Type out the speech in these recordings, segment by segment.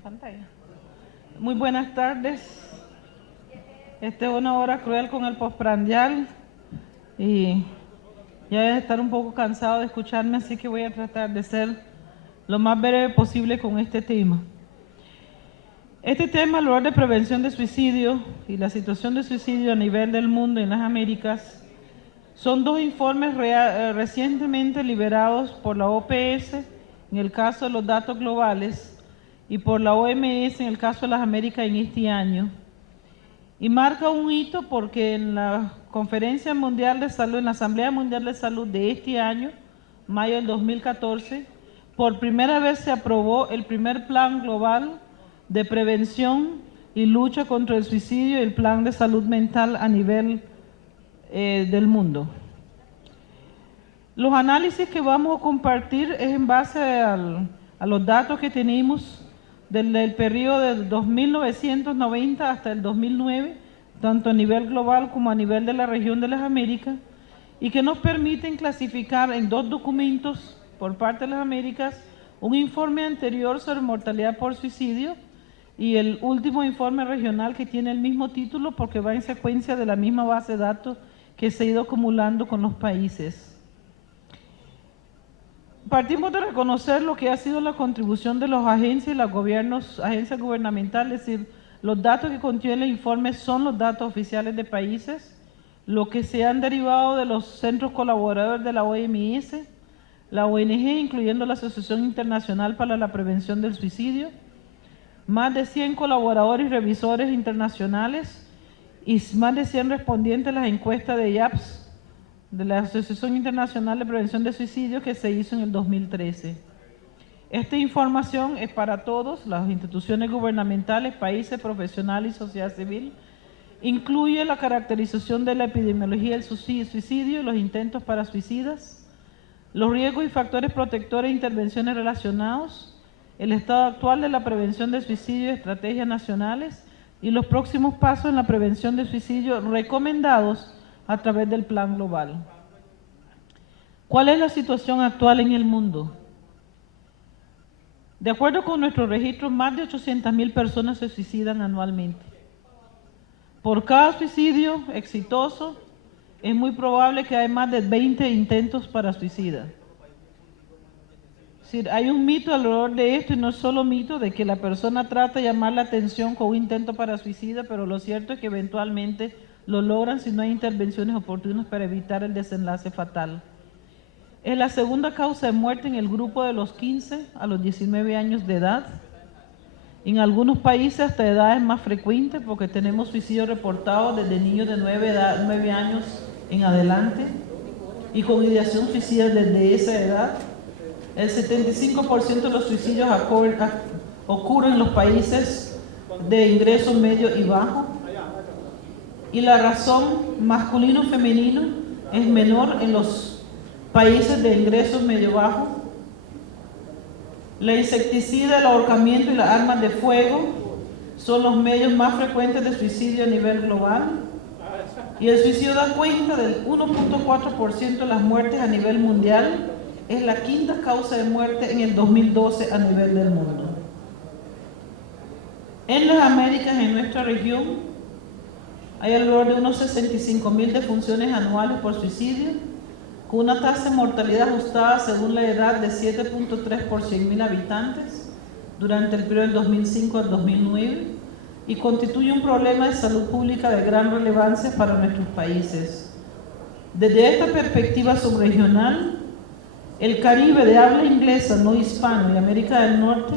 en pantalla. Muy buenas tardes. Esta es una hora cruel con el postprandial y ya voy a estar un poco cansado de escucharme, así que voy a tratar de ser lo más breve posible con este tema. Este tema, el rol de prevención de suicidio y la situación de suicidio a nivel del mundo en las Américas, son dos informes recientemente liberados por la OPS en el caso de los datos globales y por la OMS en el caso de las Américas en este año. Y marca un hito porque en la Conferencia Mundial de Salud, en la Asamblea Mundial de Salud de este año, mayo del 2014, por primera vez se aprobó el primer plan global de prevención y lucha contra el suicidio y el plan de salud mental a nivel del mundo. Los análisis que vamos a compartir es en base a los datos que tenemos del periodo del 1990 hasta el 2009, tanto a nivel global como a nivel de la región de las Américas, y que nos permiten clasificar en dos documentos por parte de las Américas un informe anterior sobre mortalidad por suicidio y el último informe regional que tiene el mismo título porque va en secuencia de la misma base de datos que se ha ido acumulando con los países. Partimos de reconocer lo que ha sido la contribución de las agencias y los gobiernos, agencias gubernamentales, es decir, los datos que contiene el informe son los datos oficiales de países, lo que se han derivado de los centros colaboradores de la OMS, la ONG, incluyendo la Asociación Internacional para la Prevención del Suicidio, más de 100 colaboradores y revisores internacionales y más de 100 respondientes a las encuestas de IAPS, de la Asociación Internacional de Prevención de Suicidio, que se hizo en el 2013. Esta información es para todos, las instituciones gubernamentales, países, profesionales y sociedad civil. Incluye la caracterización de la epidemiología del suicidio y los intentos para suicidas, los riesgos y factores protectores e intervenciones relacionados, el estado actual de la prevención del suicidio y estrategias nacionales y los próximos pasos en la prevención del suicidio recomendados a través del plan global. ¿Cuál es la situación actual en el mundo? De acuerdo con nuestros registros, más de 800,000 personas se suicidan anualmente. Por cada suicidio exitoso, es muy probable que haya más de 20 intentos para suicida. Es decir, hay un mito alrededor de esto, y no es solo mito de que la persona trata de llamar la atención con un intento para suicida, pero lo cierto es que eventualmente lo logran si no hay intervenciones oportunas para evitar el desenlace fatal. Es la segunda causa de muerte en el grupo de los 15 a los 19 años de edad. En algunos países hasta edades más frecuentes porque tenemos suicidios reportados desde niños de 9 años en adelante y con ideación suicida desde esa edad. El 75% de los suicidios ocurren en los países de ingresos medio y bajo. Y la razón masculino-femenino es menor en los países de ingresos medio-bajo. La insecticida, el ahorcamiento y las armas de fuego son los medios más frecuentes de suicidio a nivel global. Y el suicidio da cuenta del 1.4% de las muertes a nivel mundial. Es la quinta causa de muerte en el 2012 a nivel del mundo. En las Américas, en nuestra región, hay alrededor de unos 65,000 defunciones anuales por suicidio, con una tasa de mortalidad ajustada según la edad de 7.3 por 100,000 habitantes durante el periodo del 2005 al 2009 y constituye un problema de salud pública de gran relevancia para nuestros países. Desde esta perspectiva subregional, el Caribe de habla inglesa no hispano y América del Norte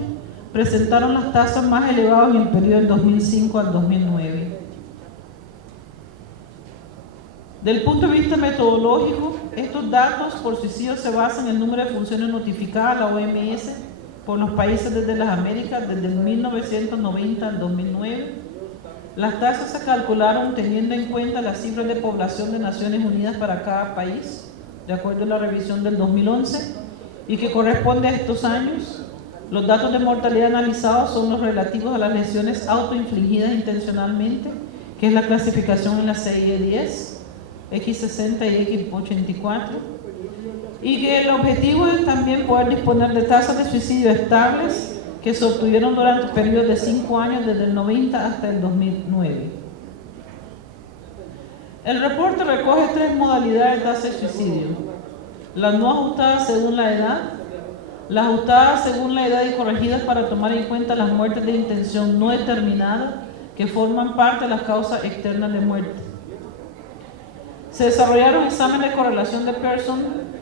presentaron las tasas más elevadas en el periodo del 2005 al 2009. Del punto de vista metodológico, estos datos por suicidio se basan en el número de funciones notificadas a la OMS por los países desde las Américas desde el 1990 al 2009. Las tasas se calcularon teniendo en cuenta las cifras de población de Naciones Unidas para cada país, de acuerdo a la revisión del 2011, y que corresponde a estos años. Los datos de mortalidad analizados son los relativos a las lesiones autoinfligidas intencionalmente, que es la clasificación en la CIE-10, X60 y X84, y que el objetivo es también poder disponer de tasas de suicidio estables que se obtuvieron durante el periodo de 5 años, desde el 90 hasta el 2009. El reporte recoge 3 modalidades de tasa de suicidio: las no ajustadas según la edad, las ajustadas según la edad y corregidas para tomar en cuenta las muertes de intención no determinada que forman parte de las causas externas de muerte. Se desarrollaron exámenes de correlación de Pearson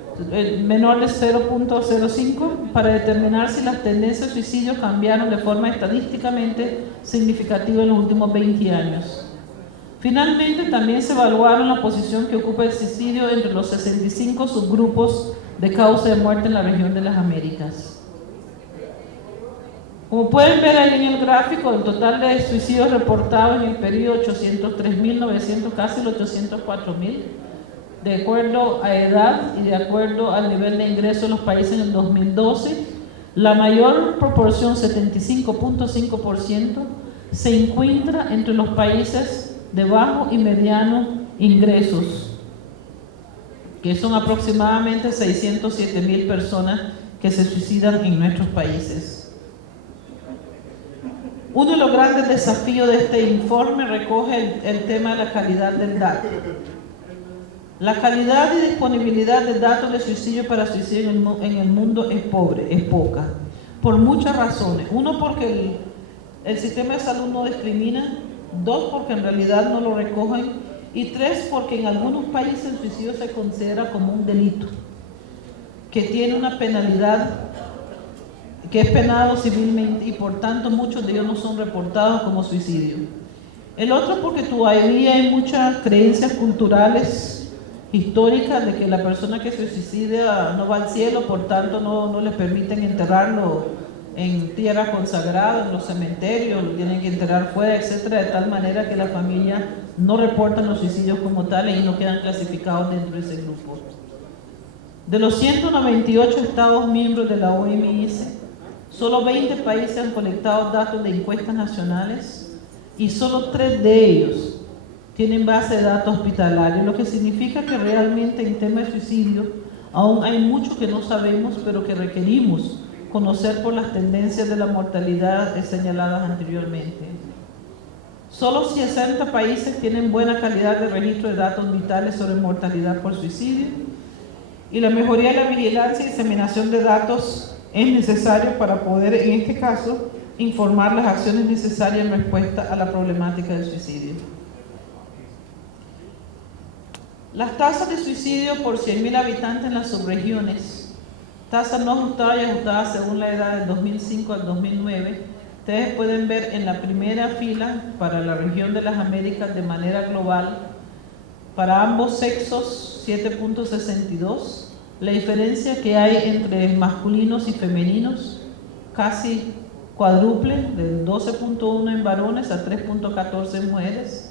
menor de 0.05 para determinar si las tendencias de suicidio cambiaron de forma estadísticamente significativa en los últimos 20 años. Finalmente, también se evaluaron la posición que ocupa el suicidio entre los 65 subgrupos de causa de muerte en la región de las Américas. Como pueden ver ahí en el gráfico, el total de suicidios reportados en el periodo 803.900, casi los 804.000, de acuerdo a edad y de acuerdo al nivel de ingreso de los países en el 2012, la mayor proporción, 75.5%, se encuentra entre los países de bajo y mediano ingresos, que son aproximadamente 607.000 personas que se suicidan en nuestros países. Uno de los grandes desafíos de este informe recoge el tema de la calidad del dato. La calidad y disponibilidad de datos de suicidio para suicidio en el mundo es poca, por muchas razones. Uno, porque el sistema de salud no discrimina. Dos, porque en realidad no lo recogen. Y tres, porque en algunos países el suicidio se considera como un delito, que tiene una penalidad, que es penado civilmente, y por tanto muchos de ellos no son reportados como suicidio. El otro, porque todavía hay muchas creencias culturales históricas de que la persona que se suicida no va al cielo, por tanto no le permiten enterrarlo en tierra consagrada, en los cementerios, lo tienen que enterrar fuera, etcétera, de tal manera que la familia no reportan los suicidios como tales y no quedan clasificados dentro de ese grupo. De los 198 estados miembros de la OMS, solo 20 países han colectado datos de encuestas nacionales y solo 3 de ellos tienen base de datos hospitalarios, lo que significa que realmente en tema de suicidio aún hay mucho que no sabemos, pero que requerimos conocer por las tendencias de la mortalidad señaladas anteriormente. Solo 60 países tienen buena calidad de registro de datos vitales sobre mortalidad por suicidio, y la mejoría de la vigilancia y diseminación de datos es necesario para poder, en este caso, informar las acciones necesarias en respuesta a la problemática del suicidio. Las tasas de suicidio por 100.000 habitantes en las subregiones, tasas no ajustadas y ajustadas según la edad del 2005 al 2009, ustedes pueden ver en la primera fila para la región de las Américas de manera global, para ambos sexos 7.62, la diferencia que hay entre masculinos y femeninos, casi cuádruple, del 12.1 en varones a 3.14 en mujeres.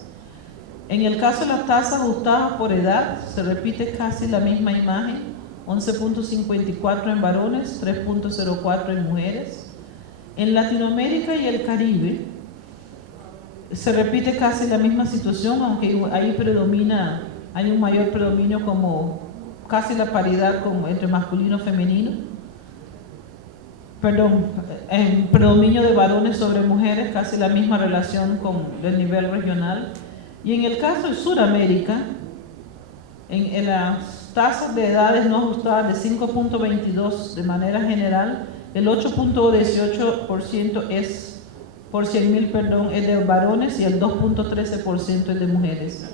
En el caso de las tasas ajustadas por edad, se repite casi la misma imagen, 11.54 en varones, 3.04 en mujeres. En Latinoamérica y el Caribe, se repite casi la misma situación, aunque ahí hay un mayor predominio, como casi la paridad entre masculino y femenino. En predominio de varones sobre mujeres, casi la misma relación con el nivel regional. Y en el caso de Sudamérica, en las tasas de edades no ajustadas de 5.22 de manera general, el 8.18% es por 100.000, es de varones, y el 2.13% es de mujeres.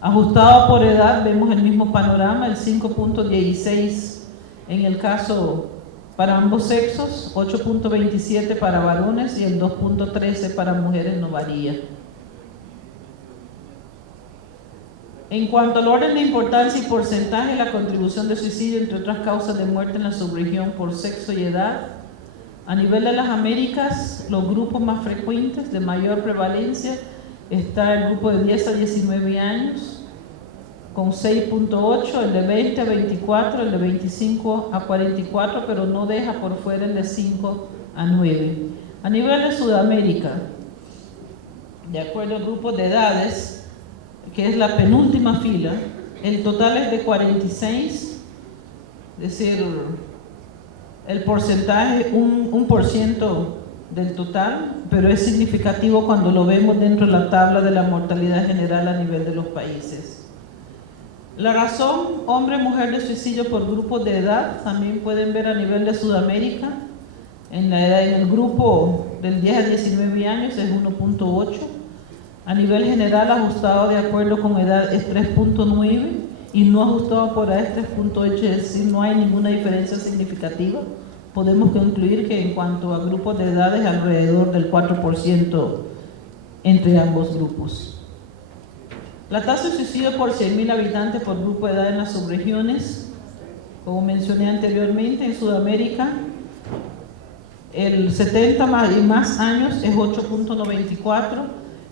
Ajustado por edad vemos el mismo panorama, el 5.16 en el caso para ambos sexos, 8.27 para varones y el 2.13 para mujeres, no varía. En cuanto al orden de importancia y porcentaje de la contribución de suicidio, entre otras causas de muerte en la subregión por sexo y edad, a nivel de las Américas, los grupos más frecuentes de mayor prevalencia está el grupo de 10 a 19 años, con 6.8, el de 20 a 24, el de 25 a 44, pero no deja por fuera el de 5 a 9. A nivel de Sudamérica, de acuerdo al grupo de edades, que es la penúltima fila, el total es de 46, es decir, el porcentaje, un por ciento del total, pero es significativo cuando lo vemos dentro de la tabla de la mortalidad general a nivel de los países. La razón hombre-mujer de suicidio por grupos de edad, también pueden ver a nivel de Sudamérica, en el grupo del 10 a 19 años es 1.8, a nivel general ajustado de acuerdo con edad es 3.9 y no ajustado por edad es 3.8, es decir, no hay ninguna diferencia significativa. Podemos concluir que en cuanto a grupos de edad es alrededor del 4% entre ambos grupos. La tasa de suicidio por 100.000 habitantes por grupo de edad en las subregiones, como mencioné anteriormente, en Sudamérica, el 70 y más años es 8.94.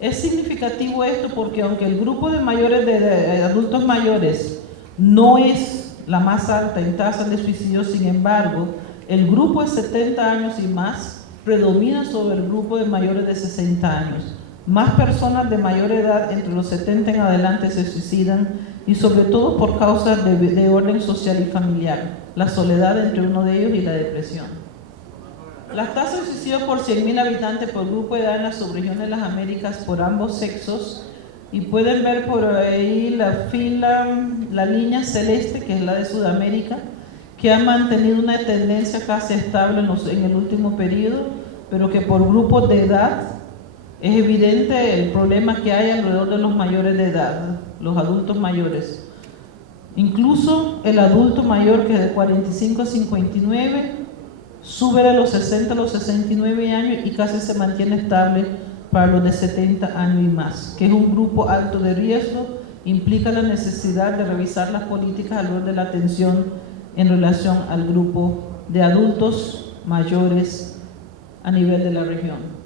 Es significativo esto porque aunque el grupo de adultos mayores no es la más alta en tasas de suicidio, sin embargo, el grupo de 70 años y más predomina sobre el grupo de mayores de 60 años. Más personas de mayor edad, entre los 70 en adelante, se suicidan y sobre todo por causas de orden social y familiar, la soledad entre uno de ellos y la depresión. Las tasas de suicidio por 100.000 habitantes por grupo de edad en la subregión de las Américas por ambos sexos, y pueden ver por ahí la fila, la línea celeste, que es la de Sudamérica, que ha mantenido una tendencia casi estable en el último periodo, pero que por grupos de edad es evidente el problema que hay alrededor de los mayores de edad, los adultos mayores. Incluso el adulto mayor, que es de 45 a 59, sube de los 60 a los 69 años y casi se mantiene estable para los de 70 años y más, que es un grupo alto de riesgo, implica la necesidad de revisar las políticas alrededor de la atención en relación al grupo de adultos mayores a nivel de la región.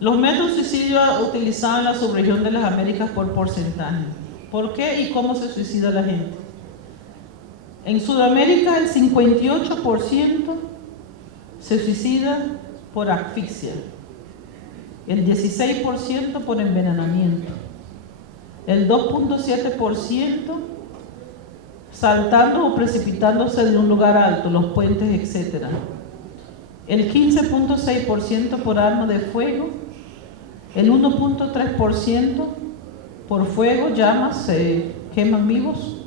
Los métodos de suicidio utilizados en la subregión de las Américas por porcentaje. ¿Por qué y cómo se suicida la gente? En Sudamérica el 58% se suicida por asfixia, el 16% por envenenamiento, el 2.7% saltando o precipitándose de un lugar alto, los puentes, etc. El 15.6% por arma de fuego, el 1.3% por fuego, llamas, se queman vivos,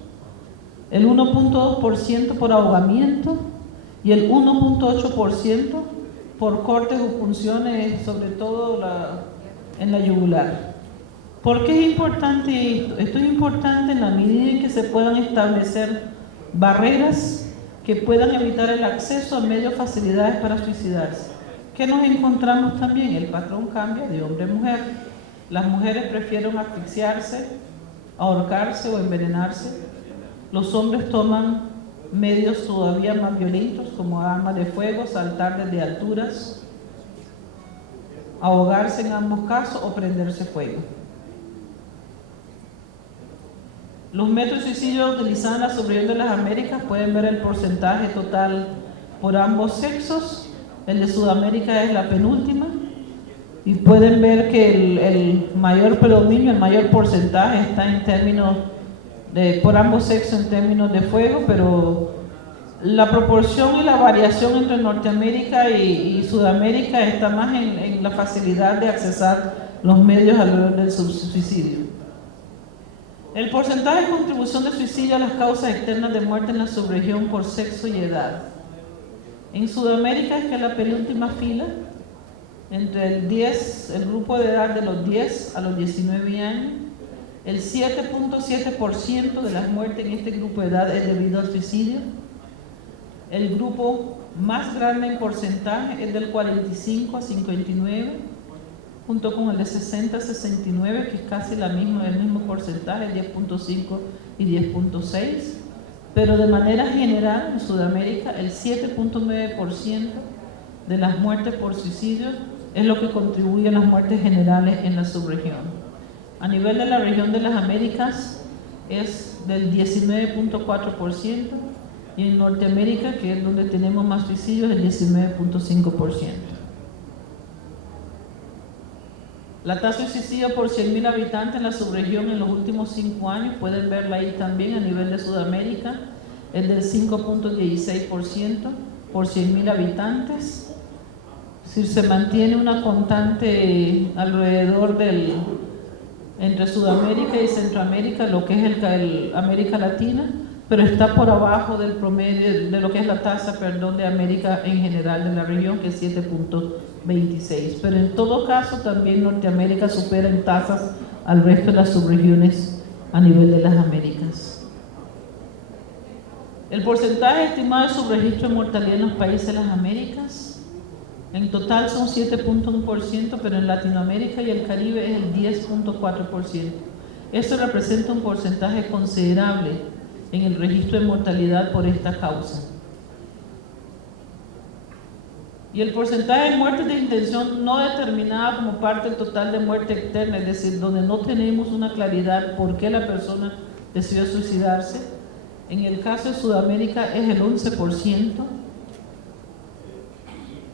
el 1.2% por ahogamiento y el 1.8% por cortes o punciones, sobre todo en la yugular. ¿Por qué es importante esto? Esto es importante en la medida en que se puedan establecer barreras que puedan evitar el acceso a medios facilidades para suicidarse. ¿Qué nos encontramos también? El patrón cambia de hombre a mujer. Las mujeres prefieren asfixiarse, ahorcarse o envenenarse. Los hombres toman medios todavía más violentos como armas de fuego, saltar desde alturas, ahogarse en ambos casos o prenderse fuego. Los métodos de suicidio utilizados en la subregión de las Américas, pueden ver el porcentaje total por ambos sexos. El de Sudamérica es la penúltima y pueden ver que el mayor predominio, el mayor porcentaje está en términos por ambos sexos en términos de fuego, pero la proporción y la variación entre Norteamérica y Sudamérica está más en la facilidad de accesar los medios alrededor del suicidio. El porcentaje de contribución de suicidio a las causas externas de muerte en la subregión por sexo y edad. En Sudamérica es que la penúltima fila, entre el grupo de edad de los 10 a los 19 años, el 7.7% de las muertes en este grupo de edad es debido al suicidio. El grupo más grande en porcentaje es del 45 a 59, junto con el de 60 a 69, que es casi el mismo porcentaje, 10.5 y 10.6. Pero de manera general, en Sudamérica, el 7.9% de las muertes por suicidio es lo que contribuye a las muertes generales en la subregión. A nivel de la región de las Américas es del 19.4% y en Norteamérica, que es donde tenemos más suicidios, el 19.5%. La tasa de suicidio por 100.000 habitantes en la subregión en los últimos 5 años, pueden verla ahí también a nivel de Sudamérica, es del 5.16% por 100.000 habitantes. Si se mantiene una constante alrededor entre Sudamérica y Centroamérica, lo que es el América Latina, pero está por abajo del promedio de lo que es la tasa, perdón, de América en general de la región, que es 7.26. Pero en todo caso, también Norteamérica supera en tasas al resto de las subregiones a nivel de las Américas. El porcentaje estimado de subregistro de mortalidad en los países de las Américas, en total son 7.1%, pero en Latinoamérica y el Caribe es el 10.4%. Esto representa un porcentaje considerable en el registro de mortalidad por esta causa. Y el porcentaje de muertes de intención no determinada como parte del total de muerte externa, es decir, donde no tenemos una claridad por qué la persona decidió suicidarse, en el caso de Sudamérica es el 11%.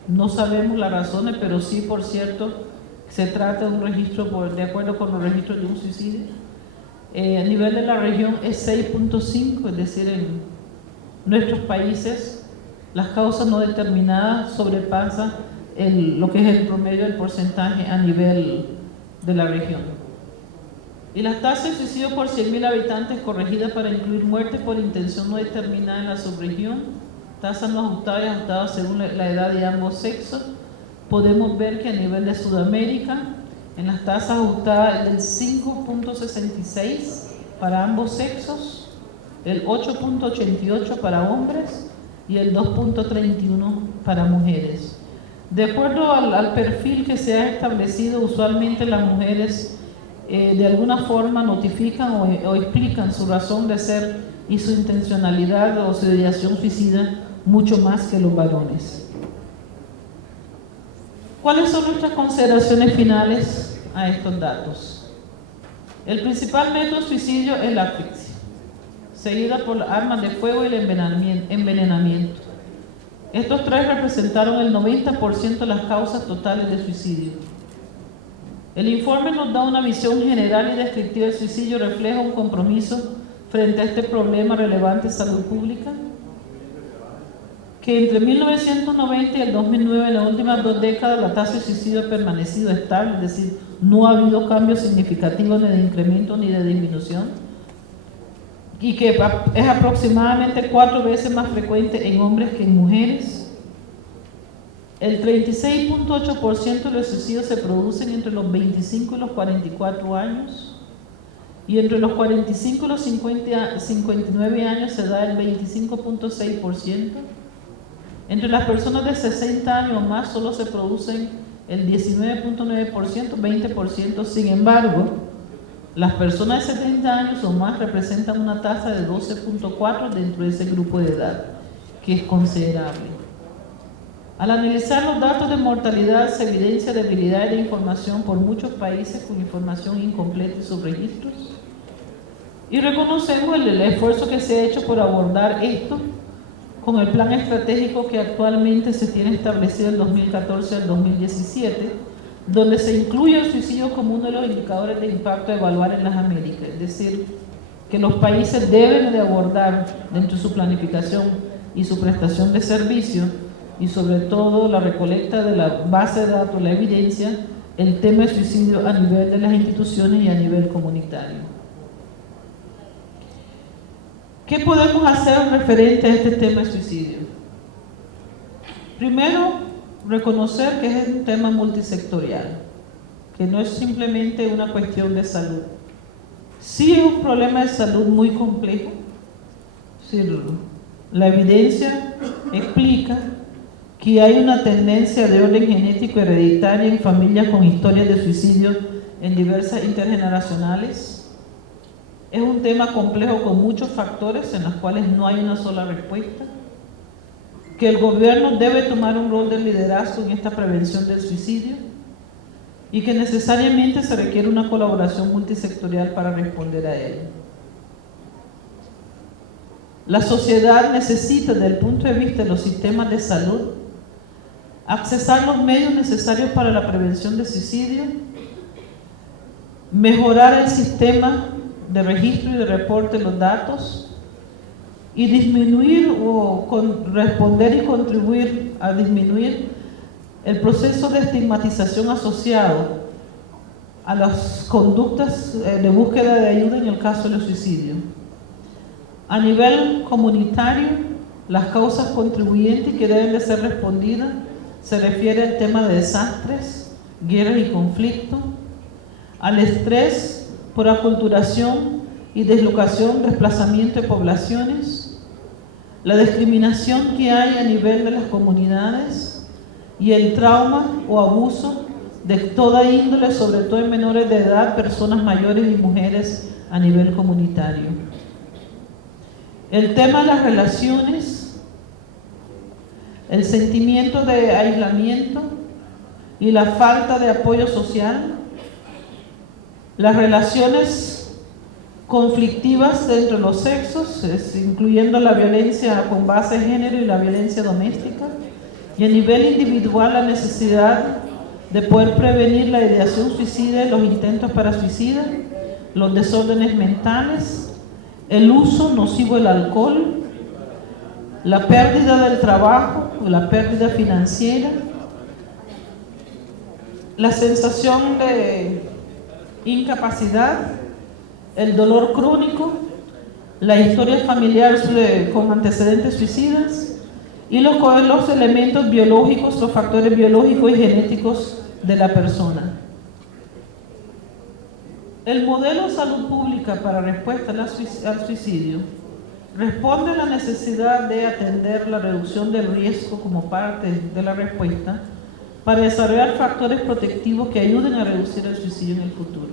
No sabemos las razones, pero sí, por cierto, se trata de un registro de acuerdo con los registros de un suicidio. A nivel de la región es 6.5, es decir, en nuestros países las causas no determinadas sobrepasan lo que es el promedio del porcentaje a nivel de la región. Y las tasas de suicidio por 100.000 habitantes corregidas para incluir muertes por intención no determinada en la subregión, tasas no ajustadas y ajustadas según la edad de ambos sexos, podemos ver que a nivel de Sudamérica, en las tasas ajustadas del 5.66 para ambos sexos, el 8.88 para hombres y el 2.31 para mujeres. De acuerdo al perfil que se ha establecido, usualmente las mujeres de alguna forma notifican o explican su razón de ser y su intencionalidad o su ideación suicida mucho más que los varones. ¿Cuáles son nuestras consideraciones finales a estos datos? El principal método de suicidio es la asfixia, seguida por armas de fuego y el envenenamiento. Estos tres representaron el 90% de las causas totales de suicidio. El informe nos da una visión general y descriptiva del suicidio, refleja un compromiso frente a este problema relevante de salud pública, que entre 1990 y el 2009, en las últimas 2 décadas, la tasa de suicidio ha permanecido estable, es decir, no ha habido cambios significativos ni de incremento ni de disminución, y que es aproximadamente 4 veces más frecuente en hombres que en mujeres. El 36.8% de los suicidios se producen entre los 25 y los 44 años, y entre los 45 y los 59 años se da el 25.6%. Entre las personas de 60 años o más solo se producen el 19.9%, 20%. Sin embargo, las personas de 70 años o más representan una tasa de 12.4 dentro de ese grupo de edad, que es considerable. Al analizar los datos de mortalidad, se evidencia debilidad de información por muchos países con información incompleta y subregistros. Y reconocemos el esfuerzo que se ha hecho por abordar esto con el plan estratégico que actualmente se tiene establecido del 2014 al 2017, donde se incluye el suicidio como uno de los indicadores de impacto a evaluar en las Américas, es decir, que los países deben de abordar dentro de su planificación y su prestación de servicios, y sobre todo la recolecta de la base de datos, la evidencia, el tema de suicidio a nivel de las instituciones y a nivel comunitario. ¿Qué podemos hacer referente a este tema de suicidio? Primero, reconocer que es un tema multisectorial, que no es simplemente una cuestión de salud. Sí es un problema de salud muy complejo. Sí, la evidencia explica que hay una tendencia de orden genético hereditaria en familias con historias de suicidio en diversas intergeneracionales. Es un tema complejo con muchos factores en los cuales no hay una sola respuesta. Que el gobierno debe tomar un rol de liderazgo en esta prevención del suicidio y que necesariamente se requiere una colaboración multisectorial para responder a él. La sociedad necesita, desde el punto de vista de los sistemas de salud, accesar los medios necesarios para la prevención del suicidio, mejorar el sistema de registro y de reporte de los datos y disminuir o responder y contribuir a disminuir el proceso de estigmatización asociado a las conductas de búsqueda de ayuda en el caso del suicidio. A nivel comunitario, las causas contribuyentes que deben de ser respondidas se refiere al tema de desastres, guerras y conflicto, al estrés por aculturación y deslocación, desplazamiento de poblaciones, la discriminación que hay a nivel de las comunidades y el trauma o abuso de toda índole, sobre todo en menores de edad, personas mayores y mujeres a nivel comunitario. El tema de las relaciones, el sentimiento de aislamiento y la falta de apoyo social, las relaciones conflictivas entre los sexos, incluyendo la violencia con base de género y la violencia doméstica, y a nivel individual la necesidad de poder prevenir la ideación suicida y los intentos para suicida, los desórdenes mentales, el uso nocivo del alcohol, la pérdida del trabajo, la pérdida financiera, la sensación de incapacidad, el dolor crónico, la historia familiar con antecedentes suicidas y los elementos biológicos, los factores biológicos y genéticos de la persona. El modelo de salud pública para respuesta al suicidio responde a la necesidad de atender la reducción del riesgo como parte de la respuesta para desarrollar factores protectivos que ayuden a reducir el suicidio en el futuro.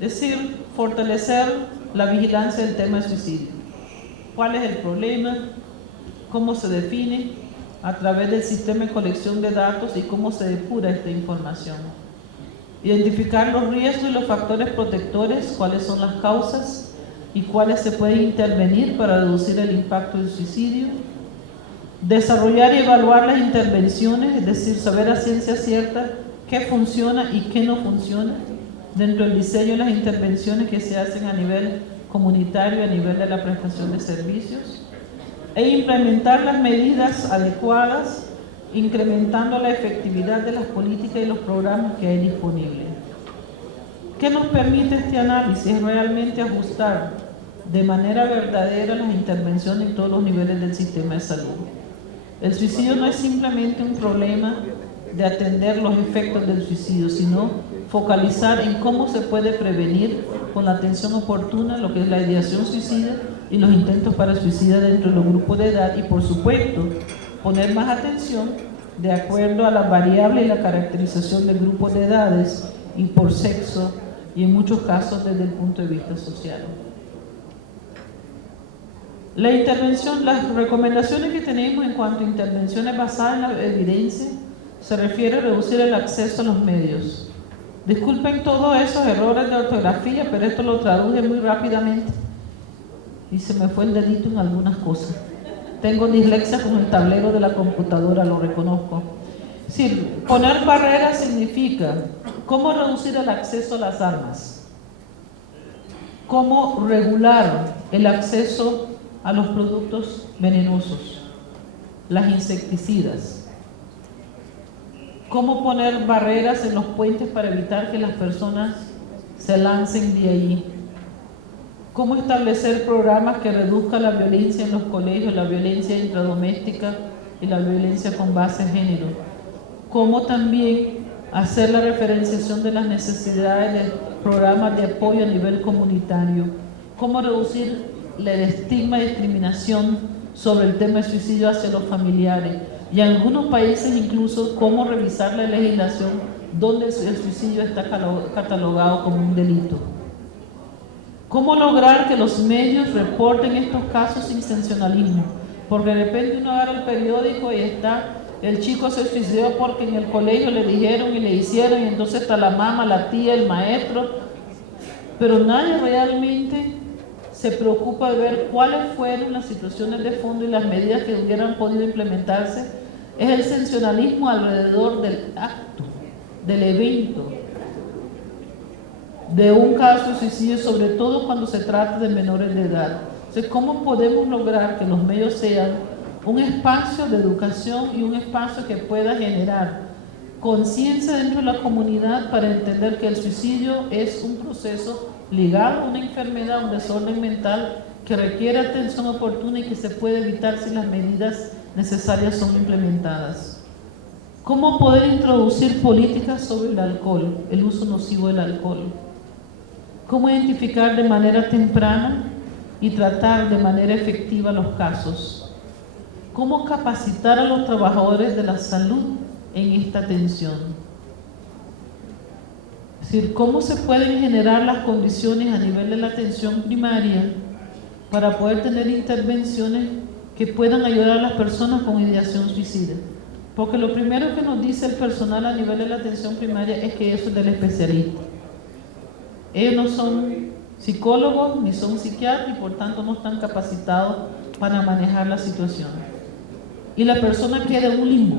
Es decir, fortalecer la vigilancia del tema del suicidio. ¿Cuál es el problema? ¿Cómo se define? A través del sistema de colección de datos y cómo se depura esta información. Identificar los riesgos y los factores protectores, cuáles son las causas y cuáles se pueden intervenir para reducir el impacto del suicidio. Desarrollar y evaluar las intervenciones, es decir, saber a ciencia cierta qué funciona y qué no funciona dentro del diseño de las intervenciones que se hacen a nivel comunitario, a nivel de la prestación de servicios, e implementar las medidas adecuadas, incrementando la efectividad de las políticas y los programas que hay disponibles. ¿Qué nos permite este análisis? Realmente ajustar de manera verdadera las intervenciones en todos los niveles del sistema de salud. El suicidio no es simplemente un problema de atender los efectos del suicidio, sino focalizar en cómo se puede prevenir con la atención oportuna lo que es la ideación suicida y los intentos para suicida dentro de los grupos de edad y, por supuesto, poner más atención de acuerdo a las variables y la caracterización del grupo de edades y por sexo y en muchos casos desde el punto de vista social. La intervención, las recomendaciones que tenemos en cuanto a intervenciones basadas en la evidencia se refiere a reducir el acceso a los medios. Disculpen todos esos errores de ortografía, pero esto lo traduje muy rápidamente y se me fue el dedito en algunas cosas. Tengo dislexia con el tablero de la computadora, lo reconozco. Es decir, poner barreras significa cómo reducir el acceso a las armas, cómo regular el acceso a los productos venenosos, las insecticidas, cómo poner barreras en los puentes para evitar que las personas se lancen de allí, cómo establecer programas que reduzcan la violencia en los colegios, la violencia intradoméstica y la violencia con base en género, cómo también hacer la referenciación de las necesidades de programas de apoyo a nivel comunitario, cómo reducir el estigma y discriminación sobre el tema de suicidio hacia los familiares y en algunos países incluso cómo revisar la legislación donde el suicidio está catalogado como un delito. ¿Cómo lograr que los medios reporten estos casos sin sensacionalismo? Porque de repente uno agarra el periódico y está, el chico se suicidó porque en el colegio le dijeron y le hicieron, y entonces está la mamá, la tía, el maestro, pero nadie realmente se preocupa de ver cuáles fueron las situaciones de fondo y las medidas que hubieran podido implementarse. Es el sensacionalismo alrededor del acto, del evento, de un caso de suicidio, sobre todo cuando se trata de menores de edad. Entonces, ¿cómo podemos lograr que los medios sean un espacio de educación y un espacio que pueda generar conciencia dentro de la comunidad para entender que el suicidio es un proceso ligado a una enfermedad, un desorden mental que requiere atención oportuna y que se puede evitar si las medidas necesarias son implementadas. ¿Cómo poder introducir políticas sobre el alcohol, el uso nocivo del alcohol? ¿Cómo identificar de manera temprana y tratar de manera efectiva los casos? ¿Cómo capacitar a los trabajadores de la salud en esta atención? Es decir, ¿cómo se pueden generar las condiciones a nivel de la atención primaria para poder tener intervenciones que puedan ayudar a las personas con ideación suicida? Porque lo primero que nos dice el personal a nivel de la atención primaria es que eso es del especialista. Ellos no son psicólogos ni son psiquiatras y por tanto no están capacitados para manejar la situación. Y la persona queda en un limbo,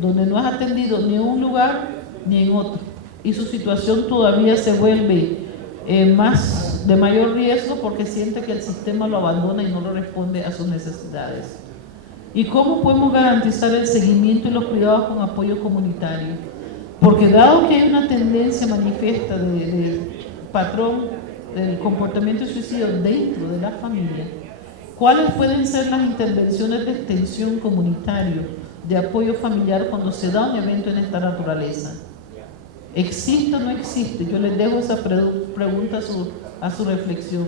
donde no es atendido ni en un lugar ni en otro. Y su situación todavía se vuelve de mayor riesgo porque siente que el sistema lo abandona y no lo responde a sus necesidades. ¿Y cómo podemos garantizar el seguimiento y los cuidados con apoyo comunitario? Porque dado que hay una tendencia manifiesta de patrón del comportamiento suicida dentro de la familia, ¿cuáles pueden ser las intervenciones de extensión comunitario, de apoyo familiar cuando se da un evento en esta naturaleza? ¿Existe o no existe? Yo les dejo esa pregunta a su reflexión.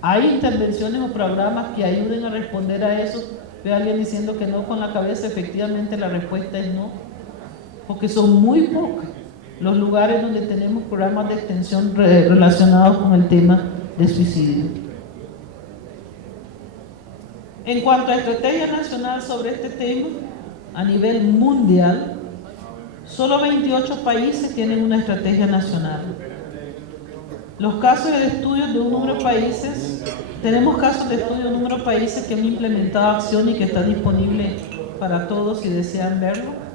¿Hay intervenciones o programas que ayuden a responder a eso? Ve a alguien diciendo que no con la cabeza, efectivamente la respuesta es no, porque son muy pocos los lugares donde tenemos programas de extensión relacionados con el tema de suicidio. En cuanto a estrategia nacional sobre este tema, a nivel mundial, solo 28 países tienen una estrategia nacional. Los casos de estudios de un número de países, tenemos casos de estudio de un número de países que han implementado acción y que está disponible para todos si desean verlo.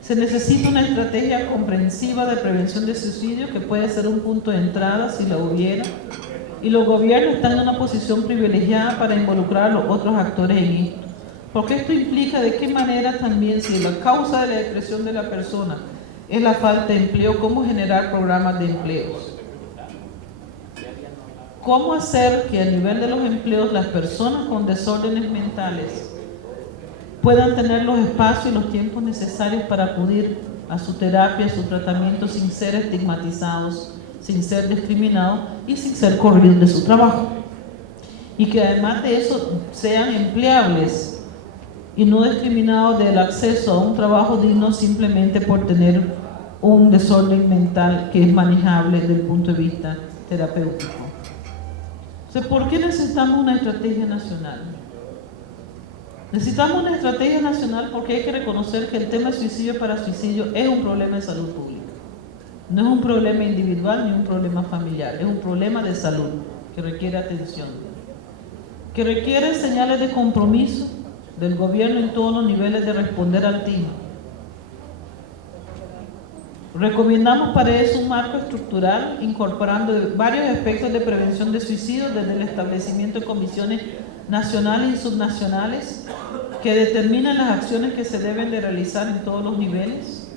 Se necesita una estrategia comprensiva de prevención de suicidio que puede ser un punto de entrada si la hubiera, y los gobiernos están en una posición privilegiada para involucrar a los otros actores en esto. Porque esto implica de qué manera también, si la causa de la depresión de la persona es la falta de empleo, cómo generar programas de empleos. Cómo hacer que a nivel de los empleos las personas con desórdenes mentales puedan tener los espacios y los tiempos necesarios para acudir a su terapia, a su tratamiento sin ser estigmatizados, sin ser discriminados y sin ser corridos de su trabajo. Y que además de eso sean empleables y no discriminados del acceso a un trabajo digno simplemente por tener un desorden mental que es manejable desde el punto de vista terapéutico. O sea, ¿por qué necesitamos una estrategia nacional? Necesitamos una estrategia nacional porque hay que reconocer que el tema de suicidio para suicidio es un problema de salud pública. No es un problema individual ni un problema familiar, es un problema de salud que requiere atención, que requiere señales de compromiso del gobierno en todos los niveles de responder al tema. Recomendamos para eso un marco estructural incorporando varios aspectos de prevención de suicidio desde el establecimiento de comisiones nacionales y subnacionales que determinan las acciones que se deben de realizar en todos los niveles.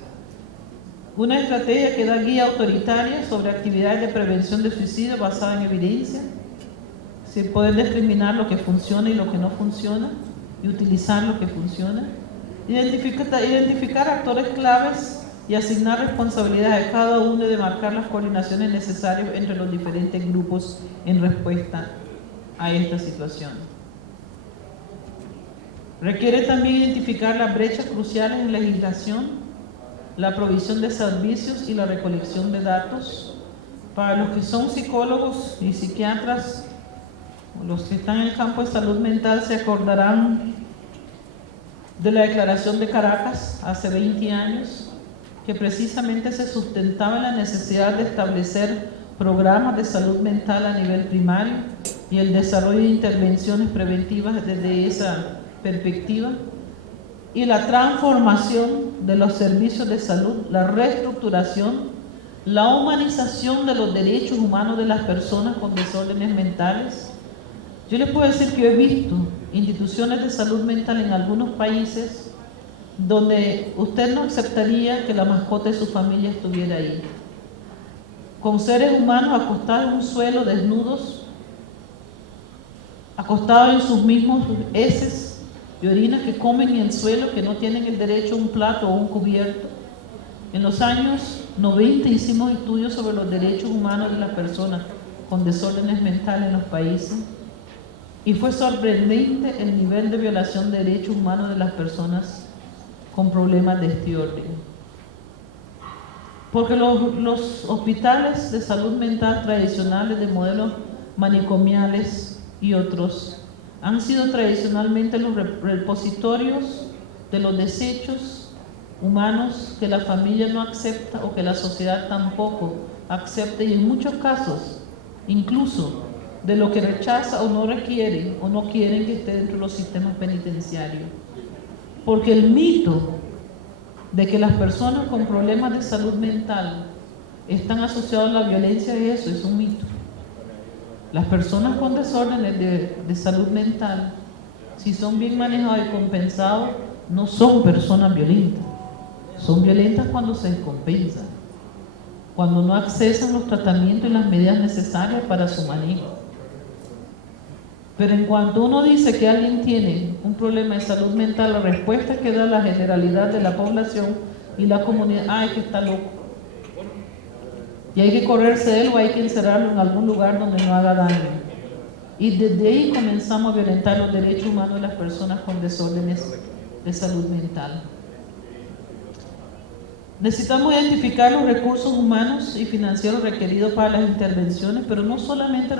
Una estrategia que da guía autoritaria sobre actividades de prevención de suicidio basada en evidencia, sin poder discriminar lo que funciona y lo que no funciona y utilizar lo que funciona. Identificar actores claves y asignar responsabilidades a cada uno y demarcar las coordinaciones necesarias entre los diferentes grupos en respuesta a esta situación. Requiere también identificar las brechas cruciales en legislación, la provisión de servicios y la recolección de datos. Para los que son psicólogos y psiquiatras, los que están en el campo de salud mental se acordarán de la Declaración de Caracas hace 20 años, que precisamente se sustentaba en la necesidad de establecer programas de salud mental a nivel primario y el desarrollo de intervenciones preventivas desde esa perspectiva, y la transformación de los servicios de salud, la reestructuración, la humanización de los derechos humanos de las personas con desórdenes mentales. Yo les puedo decir que he visto instituciones de salud mental en algunos países donde usted no aceptaría que la mascota de su familia estuviera ahí. Con seres humanos acostados en un suelo, desnudos, acostados en sus mismos heces y orinas que comen en el suelo, que no tienen el derecho a un plato o un cubierto. En los años 90 hicimos estudios sobre los derechos humanos de las personas con desórdenes mentales en los países y fue sorprendente el nivel de violación de derechos humanos de las personas con problemas de este orden. Porque los hospitales de salud mental tradicionales de modelos manicomiales y otros han sido tradicionalmente los repositorios de los desechos humanos que la familia no acepta o que la sociedad tampoco acepta, y en muchos casos incluso de lo que rechaza o no requiere o no quieren que esté dentro de los sistemas penitenciarios. Porque el mito de que las personas con problemas de salud mental están asociados a la violencia, eso es un mito. Las personas con desórdenes de salud mental, si son bien manejados y compensados, no son personas violentas. Son violentas cuando se descompensan, cuando no accesan los tratamientos y las medidas necesarias para su manejo. Pero en cuanto uno dice que alguien tiene un problema de salud mental, la respuesta que da la generalidad de la población y la comunidad, es que está loco. Y hay que correrse de él o hay que encerrarlo en algún lugar donde no haga daño. Y desde ahí comenzamos a violentar los derechos humanos de las personas con desórdenes de salud mental. Necesitamos identificar los recursos humanos y financieros requeridos para las intervenciones, pero no solamente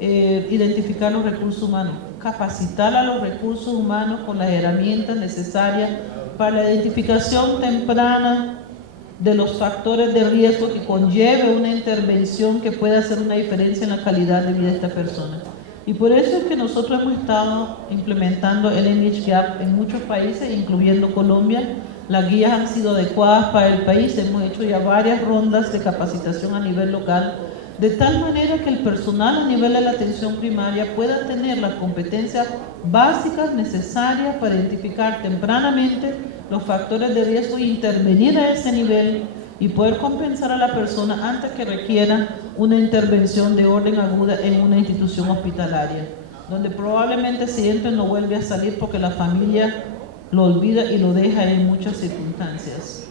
identificar los recursos humanos, capacitar a los recursos humanos con las herramientas necesarias para la identificación temprana de los factores de riesgo que conlleve una intervención que pueda hacer una diferencia en la calidad de vida de esta persona. Y por eso es que nosotros hemos estado implementando el NHGAP en muchos países, incluyendo Colombia. Las guías han sido adecuadas para el país, hemos hecho ya varias rondas de capacitación a nivel local, de tal manera que el personal a nivel de la atención primaria pueda tener las competencias básicas necesarias para identificar tempranamente los factores de riesgo e intervenir a ese nivel y poder compensar a la persona antes que requiera una intervención de orden aguda en una institución hospitalaria, donde probablemente el siguiente no vuelve a salir porque la familia lo olvida y lo deja en muchas circunstancias.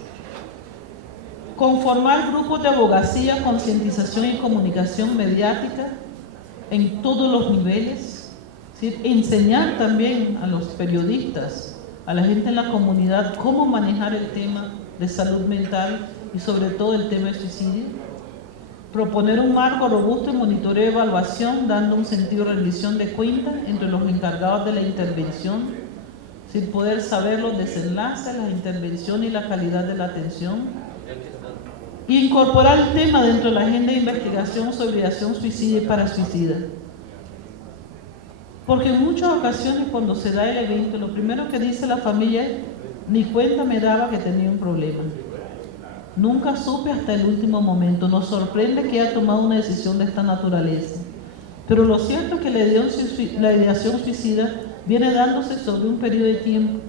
Conformar grupos de abogacía, concientización y comunicación mediática en todos los niveles, ¿sí? Enseñar también a los periodistas, a la gente en la comunidad, cómo manejar el tema de salud mental y sobre todo el tema de suicidio. Proponer un marco robusto de monitoreo y evaluación, dando un sentido de rendición de cuentas entre los encargados de la intervención, sin poder saber los desenlaces, la intervención y la calidad de la atención. Y incorporar el tema dentro de la agenda de investigación sobre ideación suicida y parasuicida. Porque en muchas ocasiones cuando se da el evento, lo primero que dice la familia es: ni cuenta me daba que tenía un problema. Nunca supe hasta el último momento. Nos sorprende que haya tomado una decisión de esta naturaleza. Pero lo cierto es que la ideación suicida viene dándose sobre un periodo de tiempo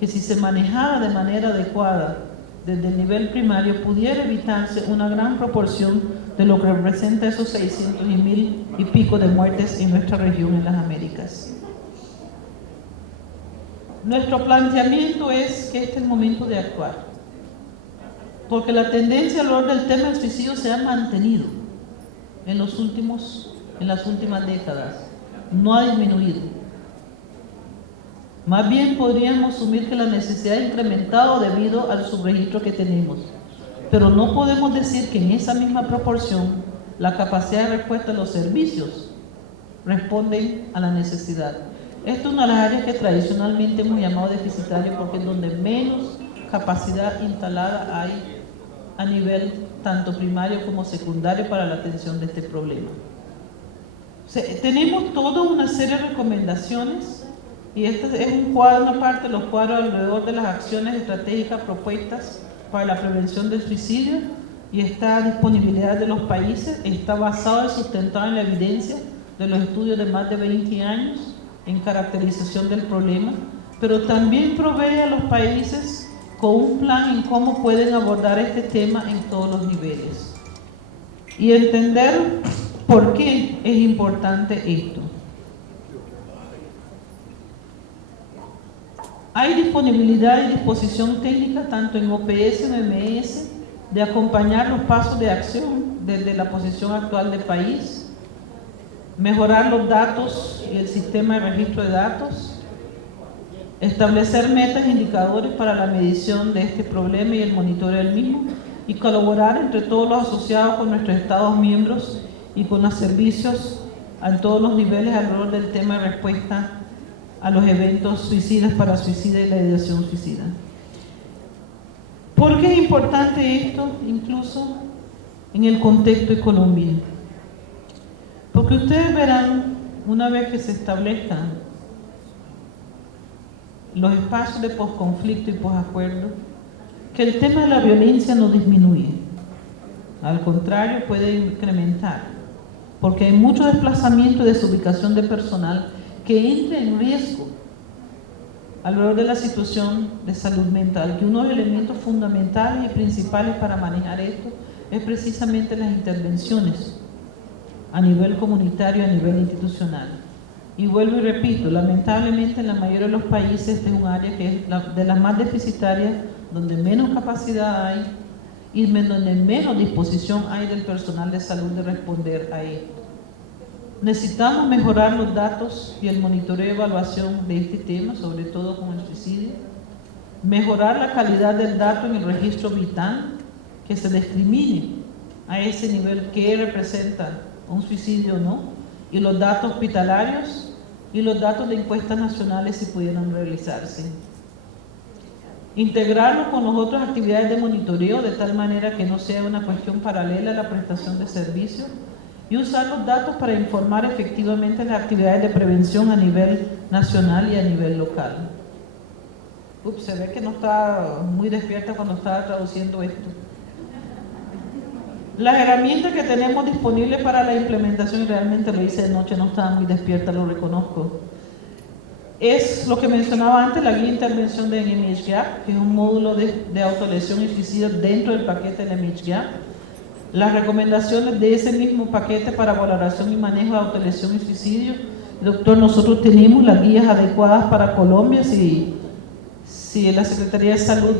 que, si se manejaba de manera adecuada desde el nivel primario, pudiera evitarse una gran proporción de lo que representa esos 600 y 1000 y pico de muertes en nuestra región en las Américas. Nuestro planteamiento es que este es el momento de actuar, porque la tendencia alrededor del tema del suicidio se ha mantenido en las últimas décadas, no ha disminuido. Más bien podríamos asumir que la necesidad ha incrementado debido al subregistro que tenemos, pero no podemos decir que en esa misma proporción la capacidad de respuesta de los servicios responden a la necesidad. Esto es una de las áreas que tradicionalmente hemos llamado deficitaria, porque es donde menos capacidad instalada hay a nivel tanto primario como secundario para la atención de este problema. Tenemos toda una serie de recomendaciones, y este es un cuadro, una parte de los cuadros alrededor de las acciones estratégicas propuestas para la prevención del suicidio, y está a disponibilidad de los países. Está basado y sustentado en la evidencia de los estudios de más de 20 años en caracterización del problema, pero también provee a los países con un plan en cómo pueden abordar este tema en todos los niveles. Y entender por qué es importante esto. Hay disponibilidad y disposición técnica tanto en OPS y en OMS de acompañar los pasos de acción desde la posición actual del país, mejorar los datos y el sistema de registro de datos, establecer metas e indicadores para la medición de este problema y el monitoreo del mismo, y colaborar entre todos los asociados con nuestros Estados miembros y con los servicios a todos los niveles alrededor del tema de respuesta a los eventos suicidas, para suicida y la ideación suicida. ¿Por qué es importante esto, incluso en el contexto de Colombia? Porque ustedes verán, una vez que se establezcan los espacios de posconflicto y posacuerdo, que el tema de la violencia no disminuye. Al contrario, puede incrementar, porque hay mucho desplazamiento y desubicación de personal que entra en riesgo alrededor de la situación de salud mental, que uno de los elementos fundamentales y principales para manejar esto es precisamente las intervenciones a nivel comunitario, a nivel institucional. Y vuelvo y repito, lamentablemente en la mayoría de los países este es un área que es de las más deficitarias, donde menos capacidad hay y donde menos disposición hay del personal de salud de responder a esto. Necesitamos mejorar los datos y el monitoreo y evaluación de este tema, sobre todo con el suicidio. Mejorar la calidad del dato en el registro vital, que se discrimine a ese nivel qué representa un suicidio o no, y los datos hospitalarios y los datos de encuestas nacionales si pudieran realizarse. Integrarlo con las otras actividades de monitoreo de tal manera que no sea una cuestión paralela a la prestación de servicios, y usar los datos para informar efectivamente las actividades de prevención a nivel nacional y a nivel local. Se ve que no estaba muy despierta cuando estaba traduciendo esto. Las herramientas que tenemos disponibles para la implementación, y realmente lo hice de noche, no estaba muy despierta, lo reconozco, es lo que mencionaba antes, la guía de intervención de MHGAP, que es un módulo de autolesión y suicidio dentro del paquete de MHGAP. Las recomendaciones de ese mismo paquete para valoración y manejo de autolesión y suicidio. Doctor, nosotros tenemos las guías adecuadas para Colombia, si la Secretaría de Salud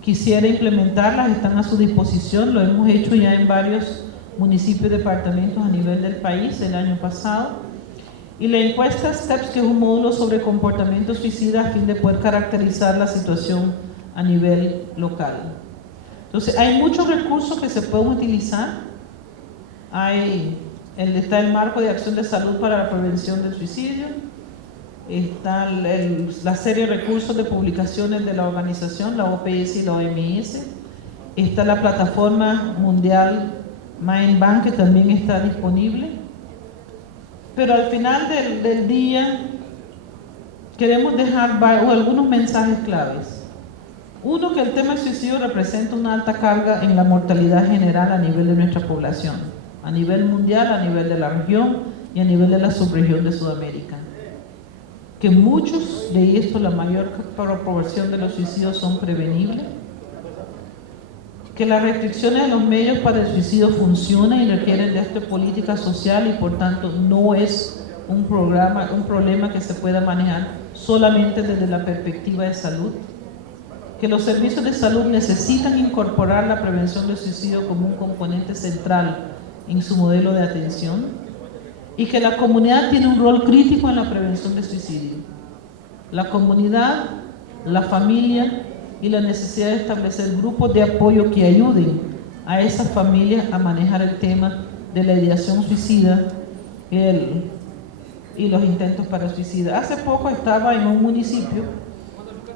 quisiera implementarlas, están a su disposición. Lo hemos hecho ya en varios municipios y departamentos a nivel del país el año pasado. Y la encuesta STEPS, que es un módulo sobre comportamiento suicida a fin de poder caracterizar la situación a nivel local. Entonces, hay muchos recursos que se pueden utilizar. Está el marco de acción de salud para la prevención del suicidio, está la serie de recursos de publicaciones de la organización, la OPS y la OMS, está la plataforma mundial Mindbank, que también está disponible. Pero al final del día queremos dejar algunos mensajes claves. Uno, que el tema del suicidio representa una alta carga en la mortalidad general a nivel de nuestra población, a nivel mundial, a nivel de la región y a nivel de la subregión de Sudamérica. Que muchos de estos, la mayor proporción de los suicidios son prevenibles. Que las restricciones de los medios para el suicidio funcionan y requieren de esta política social, y por tanto no es un problema que se pueda manejar solamente desde la perspectiva de salud. Que los servicios de salud necesitan incorporar la prevención del suicidio como un componente central en su modelo de atención, y que la comunidad tiene un rol crítico en la prevención del suicidio. La comunidad, la familia y la necesidad de establecer grupos de apoyo que ayuden a esas familias a manejar el tema de la ideación suicida y los intentos para suicida. Hace poco estaba en un municipio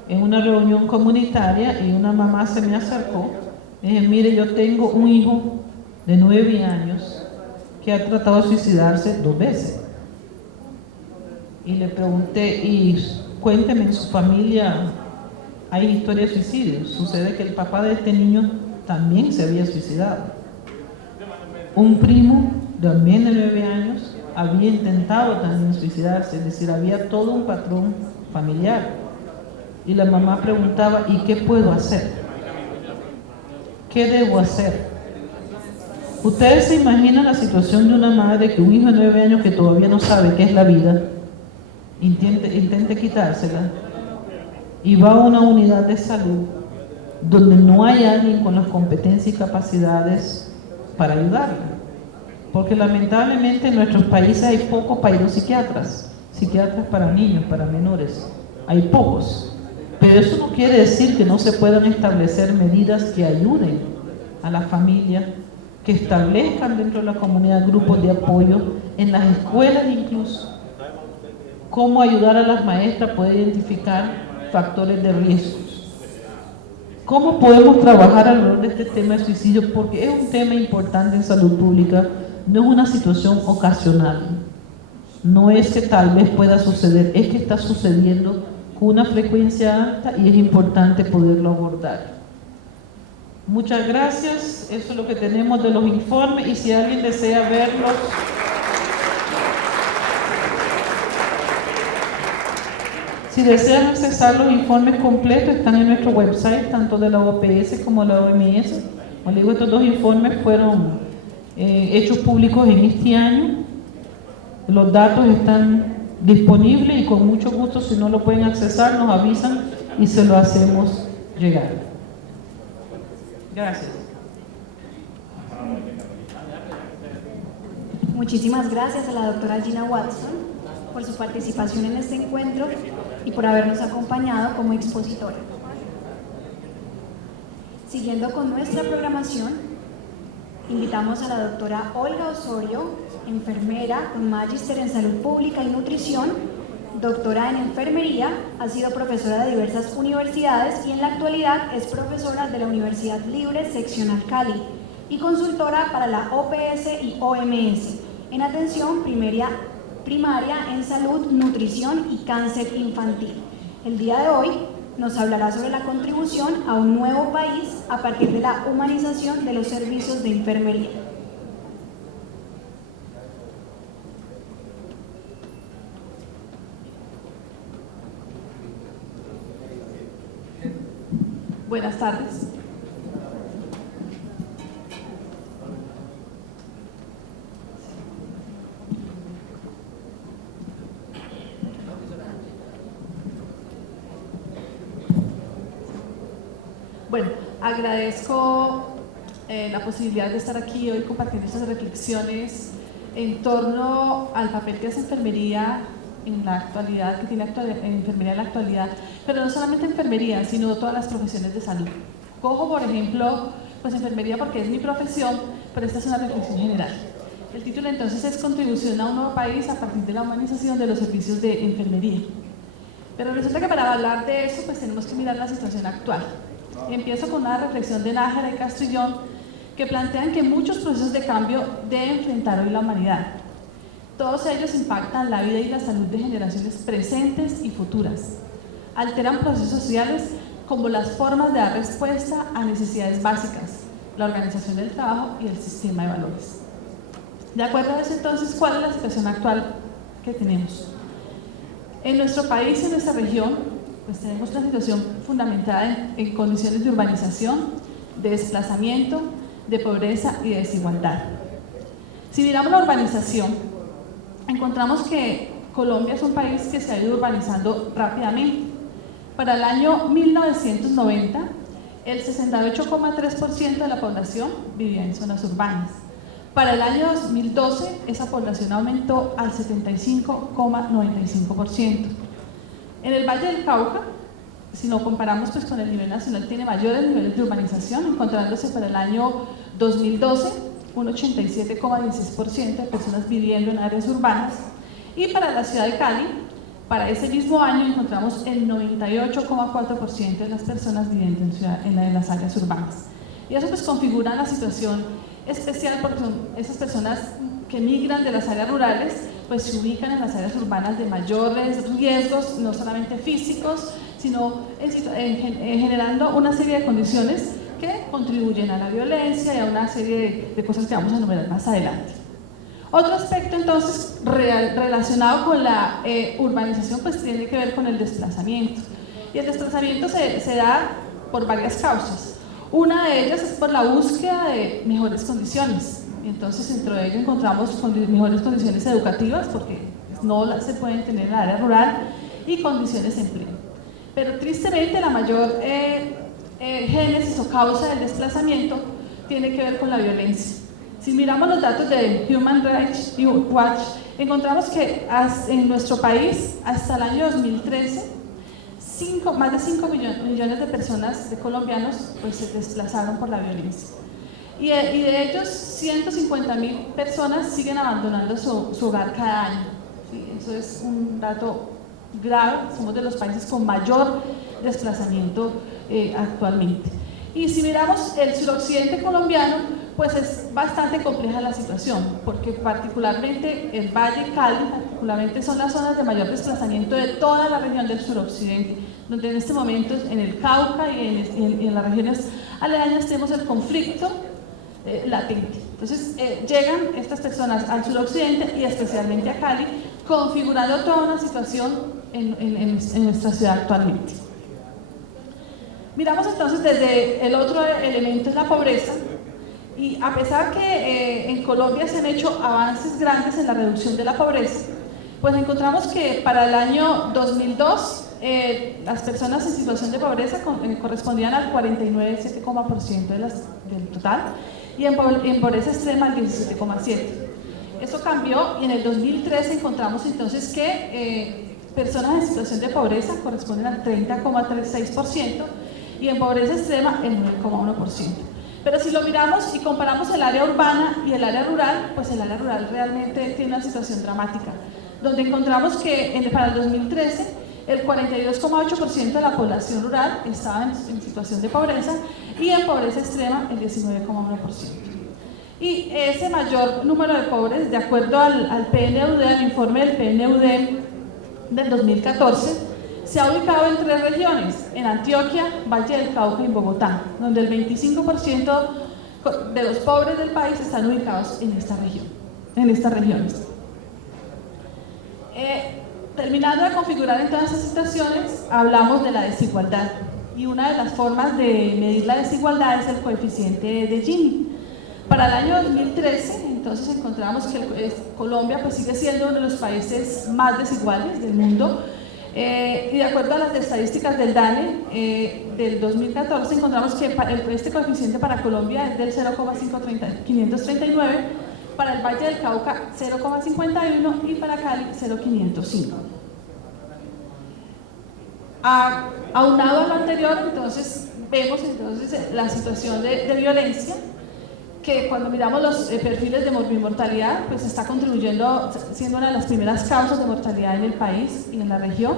en una reunión comunitaria y una mamá se me acercó y dije: mire, yo tengo un hijo de 9 años que ha tratado de suicidarse 2 veces. Y le pregunté: y cuénteme, ¿en su familia hay historia de suicidio? Sucede que el papá de este niño también se había suicidado. Un primo también de 9 años había intentado también suicidarse, es decir, había todo un patrón familiar. Y la mamá preguntaba, ¿y qué puedo hacer? ¿Qué debo hacer? Ustedes se imaginan la situación de una madre que un hijo de 9 años que todavía no sabe qué es la vida, intente quitársela y va a una unidad de salud donde no hay alguien con las competencias y capacidades para ayudarla. Porque lamentablemente en nuestros países hay pocos psiquiatras para niños, para menores, hay pocos. Pero eso no quiere decir que no se puedan establecer medidas que ayuden a la familia, que establezcan dentro de la comunidad grupos de apoyo, en las escuelas incluso, cómo ayudar a las maestras a poder identificar factores de riesgo. ¿Cómo podemos trabajar alrededor de este tema de suicidio? Porque es un tema importante en salud pública, no es una situación ocasional, no es que tal vez pueda suceder, es que está sucediendo con una frecuencia alta y es importante poderlo abordar. Muchas gracias, eso es lo que tenemos de los informes y si alguien desea verlos, si desean accesar los informes completos, están en nuestro website, tanto de la OPS como de la OMS. Como digo, estos dos informes fueron hechos públicos en este año. Los datos están disponibles y con mucho gusto, si no lo pueden accesar, nos avisan y se lo hacemos llegar. Gracias. Muchísimas gracias a la doctora Gina Watson por su participación en este encuentro y por habernos acompañado como expositora. Siguiendo con nuestra programación, invitamos a la doctora Olga Osorio, enfermera con magíster en salud pública y nutrición, doctora en enfermería, ha sido profesora de diversas universidades y en la actualidad es profesora de la Universidad Libre Seccional Cali y consultora para la OPS y OMS en atención primaria en salud, nutrición y cáncer infantil. El día de hoy nos hablará sobre la contribución a un nuevo país a partir de la humanización de los servicios de enfermería. Buenas tardes. Bueno, agradezco la posibilidad de estar aquí hoy compartiendo estas reflexiones en torno al papel que hace enfermería en la actualidad, que tiene enfermería en la actualidad, pero no solamente enfermería, sino todas las profesiones de salud. Cojo, por ejemplo, pues enfermería porque es mi profesión, pero esta es una reflexión general. El título entonces es Contribución a un nuevo país a partir de la humanización de los servicios de enfermería. Pero resulta que para hablar de eso, pues tenemos que mirar la situación actual. Empiezo con una reflexión de Nájera y Castrillón que plantean que muchos procesos de cambio deben enfrentar hoy la humanidad. Todos ellos impactan la vida y la salud de generaciones presentes y futuras. Alteran procesos sociales como las formas de dar respuesta a necesidades básicas, la organización del trabajo y el sistema de valores. De acuerdo a eso, entonces, ¿cuál es la situación actual que tenemos? En nuestro país y en nuestra región, pues tenemos una situación fundamentada en condiciones de urbanización, de desplazamiento, de pobreza y de desigualdad. Si miramos la urbanización, encontramos que Colombia es un país que se ha ido urbanizando rápidamente. Para el año 1990, el 68,3% de la población vivía en zonas urbanas. Para el año 2012, esa población aumentó al 75,95%. En el Valle del Cauca, si lo comparamos pues con el nivel nacional, tiene mayores niveles de urbanización, encontrándose para el año 2012 un 87,16% de personas viviendo en áreas urbanas, y para la ciudad de Cali, para ese mismo año encontramos el 98,4% de las personas viviendo en las áreas urbanas. Y eso pues configura la situación especial porque son esas personas que migran de las áreas rurales, pues se ubican en las áreas urbanas de mayores riesgos, no solamente físicos, sino generando una serie de condiciones que contribuyen a la violencia y a una serie de cosas que vamos a enumerar más adelante. Otro aspecto entonces relacionado con la urbanización pues tiene que ver con el desplazamiento. Y el desplazamiento se da por varias causas. Una de ellas es por la búsqueda de mejores condiciones. Entonces, dentro de ello encontramos mejores condiciones educativas, porque no se pueden tener en el área rural, y condiciones de empleo. Pero tristemente la mayor génesis o causa del desplazamiento tiene que ver con la violencia. Si miramos los datos de Human Rights Watch, encontramos que en nuestro país, hasta el año 2013, más de 5 millones de personas, de colombianos, pues se desplazaron por la violencia. Y de ellos, 150.000 personas siguen abandonando su hogar cada año. ¿Sí? Eso es un dato grave, somos de los países con mayor desplazamiento actualmente. Y si miramos el suroccidente colombiano, pues es bastante compleja la situación, porque particularmente el Valle Cali, particularmente son las zonas de mayor desplazamiento de toda la región del suroccidente, donde en este momento en el Cauca y en las regiones aledañas tenemos el conflicto latente. Entonces llegan estas personas al suroccidente y especialmente a Cali, configurando toda una situación en nuestra ciudad actualmente. Miramos entonces desde el otro elemento, es la pobreza, y a pesar que en Colombia se han hecho avances grandes en la reducción de la pobreza, pues encontramos que para el año 2002 las personas en situación de pobreza correspondían al 49,7% del total, y en pobreza extrema al 17,7%. Eso cambió y en el 2013 encontramos entonces que personas en situación de pobreza corresponden al 30,36% y en pobreza extrema el 9,1%. Pero si lo miramos y comparamos el área urbana y el área rural, pues el área rural realmente tiene una situación dramática, donde encontramos que para el 2013 el 42,8% de la población rural estaba en situación de pobreza y en pobreza extrema el 19,1%. Y ese mayor número de pobres, de acuerdo al PNUD, al informe del PNUD del 2014, se ha ubicado en 3 regiones, en Antioquia, Valle del Cauca y Bogotá, donde el 25% de los pobres del país están ubicados en estas regiones. Terminando de configurar en todas estas situaciones, hablamos de la desigualdad, y una de las formas de medir la desigualdad es el coeficiente de Gini. Para el año 2013, entonces encontramos que Colombia pues sigue siendo uno de los países más desiguales del mundo, y de acuerdo a las estadísticas del DANE del 2014, encontramos que este coeficiente para Colombia es del 0,539, para el Valle del Cauca 0,51 y para Cali 0,505. Aunado a lo anterior, entonces vemos la situación de violencia, que cuando miramos los perfiles de morbimortalidad, pues está contribuyendo, siendo una de las primeras causas de mortalidad en el país y en la región,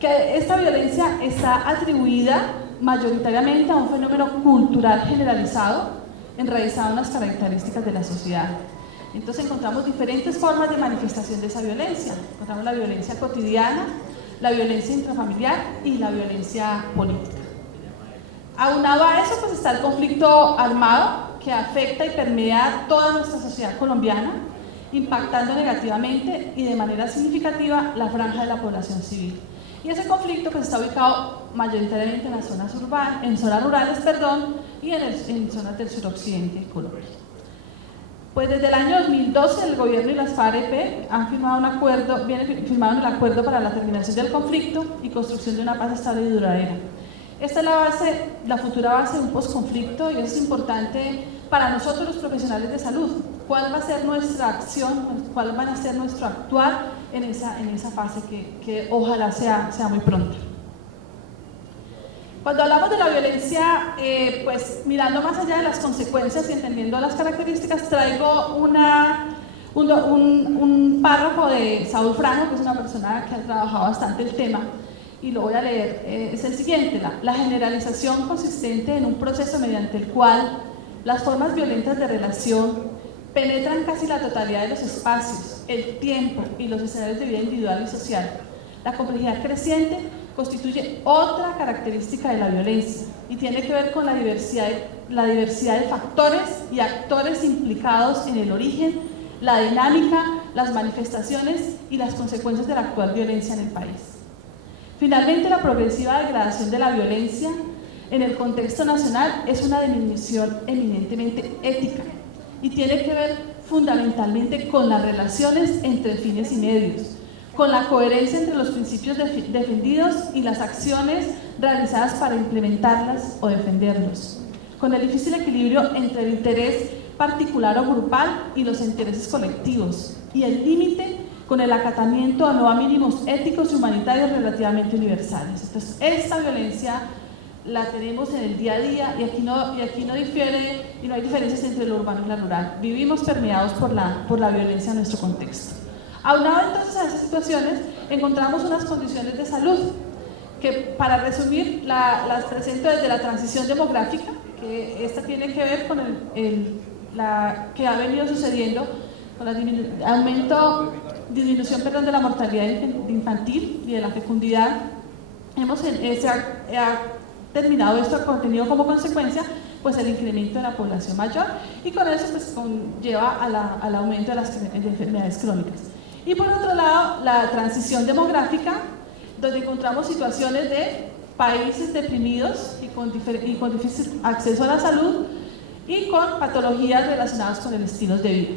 que esta violencia está atribuida mayoritariamente a un fenómeno cultural generalizado, enraizado en las características de la sociedad. Entonces encontramos diferentes formas de manifestación de esa violencia. Encontramos la violencia cotidiana, la violencia intrafamiliar y la violencia política. Aunado a eso, pues está el conflicto armado, que afecta y permea toda nuestra sociedad colombiana, impactando negativamente y de manera significativa la franja de la población civil. Y ese conflicto pues está ubicado mayoritariamente en las zonas urbanas, en zonas rurales, y en zonas del suroccidente de Colombia. Pues desde el año 2012 el gobierno y las FARC-EP han firmado vienen firmando el acuerdo para la terminación del conflicto y construcción de una paz estable y duradera. Esta es la futura base de un posconflicto, y eso es importante para nosotros los profesionales de salud. ¿Cuál va a ser nuestra acción? ¿Cuál va a ser nuestro actuar en esa fase que ojalá sea muy pronto? Cuando hablamos de la violencia, pues mirando más allá de las consecuencias y entendiendo las características, traigo un párrafo de Saúl Franco, que es una persona que ha trabajado bastante el tema, y lo voy a leer. Es el siguiente: la generalización consistente en un proceso mediante el cual las formas violentas de relación penetran casi la totalidad de los espacios, el tiempo y los escenarios de vida individual y social. La complejidad creciente constituye otra característica de la violencia y tiene que ver con la diversidad de factores y actores implicados en el origen, la dinámica, las manifestaciones y las consecuencias de la actual violencia en el país. Finalmente, la progresiva degradación de la violencia en el contexto nacional es una dimensión eminentemente ética y tiene que ver fundamentalmente con las relaciones entre fines y medios, con la coherencia entre los principios defendidos y las acciones realizadas para implementarlas o defenderlos, con el difícil equilibrio entre el interés particular o grupal y los intereses colectivos, y el límite con el acatamiento a no a mínimos éticos y humanitarios relativamente universales. Entonces, esta violencia la tenemos en el día a día y aquí no difiere y no hay diferencias entre lo urbano y lo rural. Vivimos permeados por la violencia en nuestro contexto. Aunado entonces a esas situaciones, encontramos unas condiciones de salud que, para resumir, las presento desde la transición demográfica, que esta tiene que ver con la que ha venido sucediendo con la disminución de la mortalidad infantil y de la fecundidad. Ha terminado esto, ha tenido como consecuencia pues el incremento de la población mayor, y con eso pues conlleva al aumento de las enfermedades crónicas. Y por otro lado, la transición demográfica, donde encontramos situaciones de países deprimidos y con difícil acceso a la salud y con patologías relacionadas con el estilo de vida.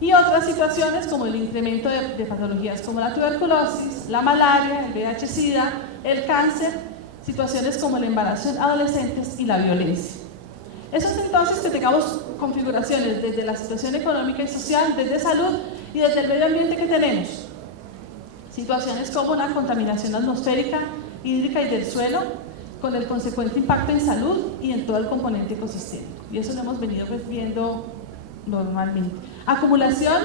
Y otras situaciones como el incremento de patologías como la tuberculosis, la malaria, el VIH-Sida, el cáncer, situaciones como el embarazo en adolescentes y la violencia. Eso es entonces que tengamos configuraciones desde la situación económica y social, desde salud y desde el medio ambiente que tenemos. Situaciones como una contaminación atmosférica, hídrica y del suelo, con el consecuente impacto en salud y en todo el componente ecosistémico. Y eso lo hemos venido pues viendo normalmente. Acumulación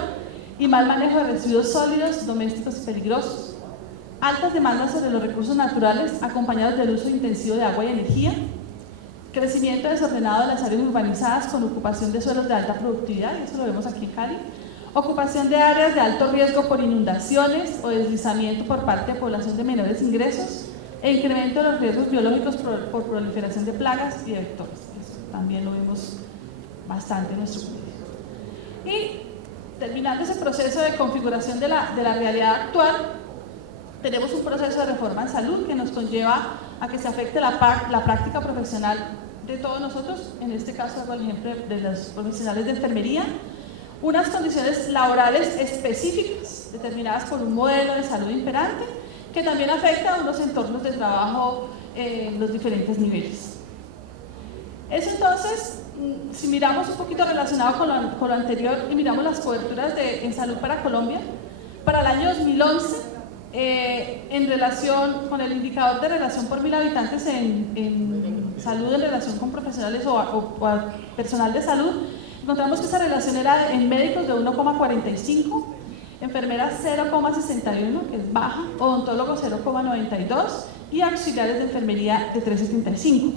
y mal manejo de residuos sólidos, domésticos y peligrosos. Altas demandas sobre los recursos naturales acompañados del uso intensivo de agua y energía. Crecimiento desordenado de las áreas urbanizadas con ocupación de suelos de alta productividad, y eso lo vemos aquí en Cali. Ocupación de áreas de alto riesgo por inundaciones o deslizamiento por parte de población de menores ingresos, e incremento de los riesgos biológicos por proliferación de plagas y de vectores. Eso también lo vemos bastante en nuestro país. Y terminando ese proceso de configuración de la realidad actual, tenemos un proceso de reforma en salud que nos conlleva a que se afecte la práctica profesional de todos nosotros, en este caso, por ejemplo, de los profesionales de enfermería, unas condiciones laborales específicas determinadas por un modelo de salud imperante que también afecta a unos entornos de trabajo en los diferentes niveles. Eso entonces, si miramos un poquito relacionado con lo anterior y miramos las coberturas en salud para Colombia, para el año 2011, en relación con el indicador de relación por 1000 habitantes en salud en relación con profesionales o personal de salud, encontramos que esa relación era en médicos de 1,45, enfermeras 0,61, que es baja, odontólogos 0,92 y auxiliares de enfermería de 3,75.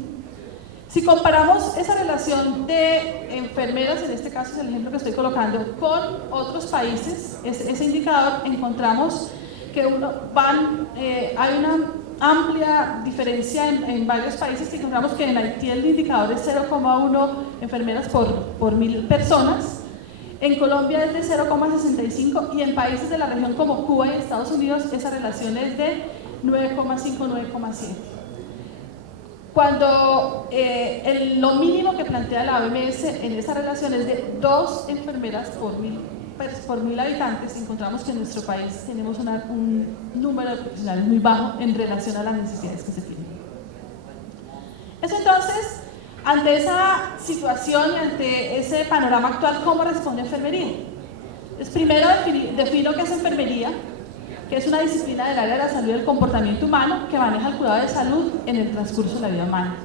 Si comparamos esa relación de enfermeras, en este caso es el ejemplo que estoy colocando, con otros países, ese indicador, encontramos que hay una amplia diferencia en varios países, que encontramos que en Haití el indicador es 0,1 enfermeras por 1000 personas, en Colombia es de 0,65 y en países de la región como Cuba y Estados Unidos esa relación es de 9,5-9,7. Cuando lo mínimo que plantea la OMS en esa relación es de 2 enfermeras por 1000 habitantes, encontramos que en nuestro país tenemos un número de profesionales muy bajo en relación a las necesidades que se tienen. Eso entonces, ante esa situación y ante ese panorama actual, ¿cómo responde enfermería? Pues primero defino qué es enfermería, que es una disciplina del área de la salud y del comportamiento humano que maneja el cuidado de salud en el transcurso de la vida humana.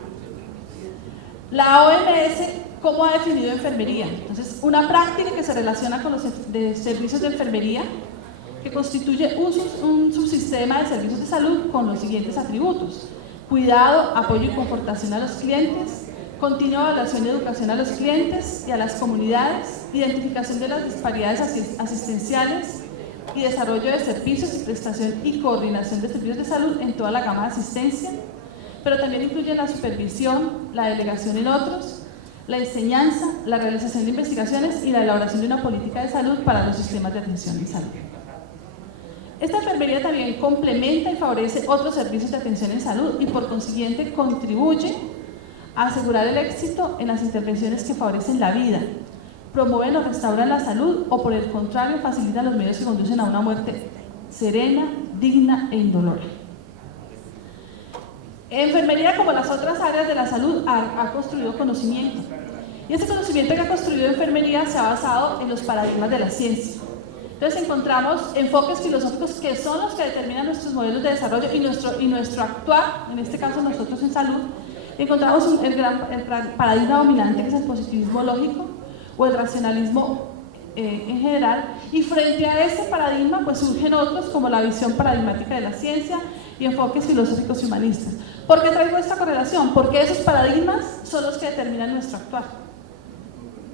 La OMS, ¿cómo ha definido enfermería? Entonces, una práctica que se relaciona con los servicios de enfermería, que constituye un subsistema de servicios de salud con los siguientes atributos: cuidado, apoyo y confortación a los clientes, continua evaluación y educación a los clientes y a las comunidades, identificación de las disparidades asistenciales y desarrollo de servicios y prestación y coordinación de servicios de salud en toda la gama de asistencia, pero también incluye la supervisión, la delegación en otros, la enseñanza, la realización de investigaciones y la elaboración de una política de salud para los sistemas de atención en salud. Esta enfermería también complementa y favorece otros servicios de atención en salud y por consiguiente contribuye a asegurar el éxito en las intervenciones que favorecen la vida, promueven o restauran la salud o por el contrario facilitan los medios que conducen a una muerte serena, digna e indolora. Enfermería, como las otras áreas de la salud, ha construido conocimiento. Y ese conocimiento que ha construido enfermería se ha basado en los paradigmas de la ciencia. Entonces encontramos enfoques filosóficos que son los que determinan nuestros modelos de desarrollo y nuestro actuar, en este caso nosotros en salud. Encontramos el paradigma dominante, que es el positivismo lógico o el racionalismo en general, y frente a ese paradigma pues surgen otros como la visión paradigmática de la ciencia y enfoques filosóficos y humanistas. ¿Por qué traigo esta correlación? Porque esos paradigmas son los que determinan nuestro actuar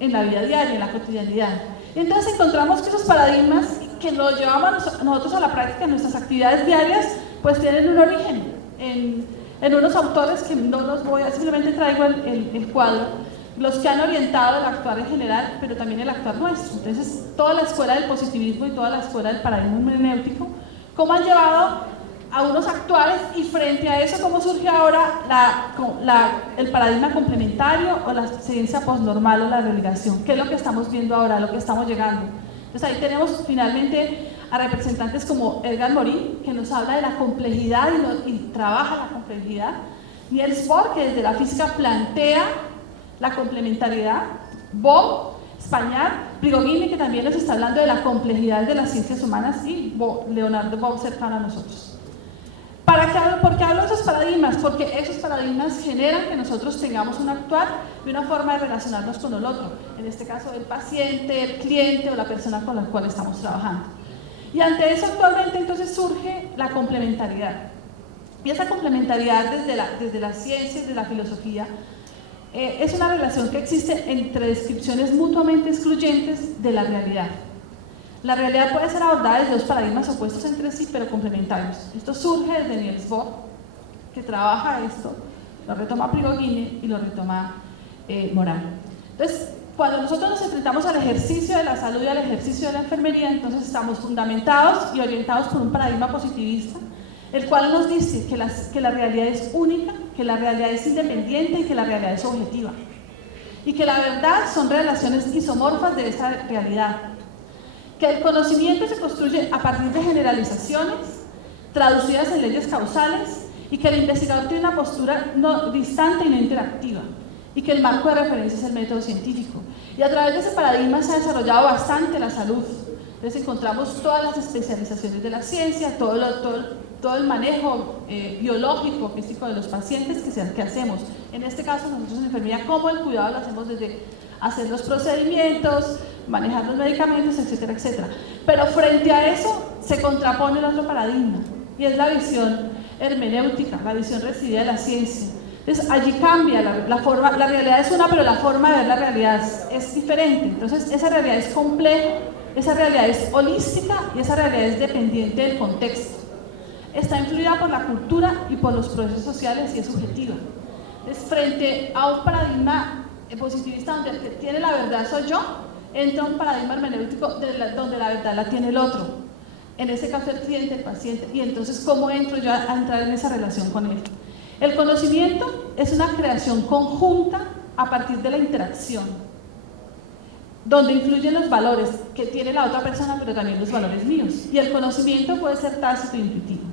en la vida diaria, en la cotidianidad. Entonces encontramos que esos paradigmas que nos llevamos nosotros a la práctica en nuestras actividades diarias, pues tienen un origen en unos autores que no los voy a, simplemente traigo el cuadro, los que han orientado el actuar en general, pero también el actuar nuestro. Entonces, toda la escuela del positivismo y toda la escuela del paradigma hermenéutico, cómo han llevado a unos actuales y frente a eso, cómo surge ahora el paradigma complementario o la ciencia postnormal o la relegación, que es lo que estamos viendo ahora, lo que estamos llegando. Entonces, ahí tenemos finalmente a representantes como Edgar Morin, que nos habla de la complejidad y trabaja la complejidad, Niels Bohr, que desde la física plantea la complementariedad, Bob, Español, Prigogine, que también nos está hablando de la complejidad de las ciencias humanas, y Leonardo Bob cercano a nosotros. ¿Por qué hablo de esos paradigmas? Porque esos paradigmas generan que nosotros tengamos un actuar y una forma de relacionarnos con el otro, en este caso el paciente, el cliente o la persona con la cual estamos trabajando. Y ante eso actualmente entonces surge la complementariedad. Y esa complementariedad desde la ciencia, desde la filosofía, es una relación que existe entre descripciones mutuamente excluyentes de la realidad. La realidad puede ser abordada desde dos paradigmas opuestos entre sí, pero complementarios. Esto surge desde Niels Bohr, que trabaja esto, lo retoma Prigogine y lo retoma Morin. Entonces, cuando nosotros nos enfrentamos al ejercicio de la salud y al ejercicio de la enfermería, entonces estamos fundamentados y orientados por un paradigma positivista, el cual nos dice que la realidad es única, que la realidad es independiente y que la realidad es objetiva. Y que la verdad son relaciones isomorfas de esa realidad. Que el conocimiento se construye a partir de generalizaciones traducidas en leyes causales y que el investigador tiene una postura no distante y no interactiva y que el marco de referencia es el método científico. Y a través de ese paradigma se ha desarrollado bastante la salud. Entonces encontramos todas las especializaciones de la ciencia, todo el manejo biológico, físico de los pacientes que hacemos. En este caso nosotros en enfermería, cómo el cuidado lo hacemos desde hacer los procedimientos, manejar los medicamentos, etcétera, etcétera. Pero frente a eso se contrapone el otro paradigma, y es la visión hermenéutica, la visión residida de la ciencia. Entonces allí cambia la forma, la realidad es una, pero la forma de ver la realidad es diferente. Entonces esa realidad es compleja, esa realidad es holística y esa realidad es dependiente del contexto. Está influida por la cultura y por los procesos sociales y es subjetiva. Entonces, frente a un paradigma positivista donde el que tiene la verdad soy yo, entra un paradigma hermenéutico donde la verdad la tiene el otro, en ese caso el cliente, el paciente, y entonces ¿cómo entro yo a entrar en esa relación con él? El conocimiento es una creación conjunta a partir de la interacción, donde influyen los valores que tiene la otra persona, pero también los valores míos, y el conocimiento puede ser tácito e intuitivo.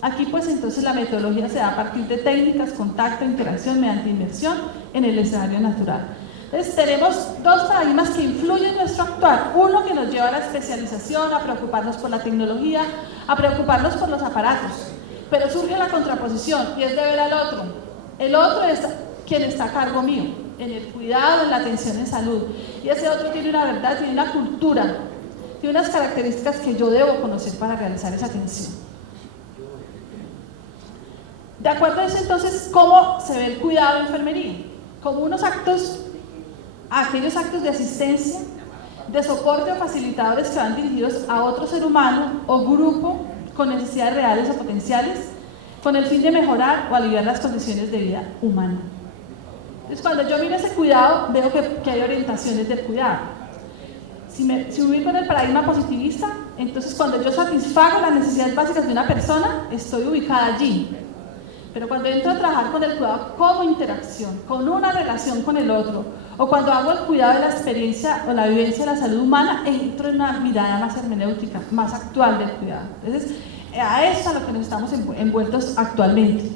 Aquí pues entonces la metodología se da a partir de técnicas, contacto, interacción mediante inmersión en el escenario natural. Entonces tenemos dos paradigmas que influyen en nuestro actuar. Uno que nos lleva a la especialización, a preocuparnos por la tecnología, a preocuparnos por los aparatos. Pero surge la contraposición y es de ver al otro. El otro es quien está a cargo mío, en el cuidado, en la atención en salud. Y ese otro tiene una verdad, tiene una cultura, tiene unas características que yo debo conocer para realizar esa atención. De acuerdo a eso, entonces, ¿cómo se ve el cuidado de enfermería? Como aquellos actos de asistencia, de soporte o facilitadores que van dirigidos a otro ser humano o grupo con necesidades reales o potenciales, con el fin de mejorar o aliviar las condiciones de vida humana. Entonces, cuando yo miro ese cuidado, veo que hay orientaciones del cuidado. Si ubico en el paradigma positivista, Entonces, cuando yo satisfago las necesidades básicas de una persona, estoy ubicada allí. Pero cuando entro a trabajar con el cuidado como interacción, con una relación con el otro, o cuando hago el cuidado de la experiencia o la vivencia de la salud humana, entro en una mirada más hermenéutica, más actual del cuidado. Entonces, a eso es a lo que nos estamos envueltos actualmente.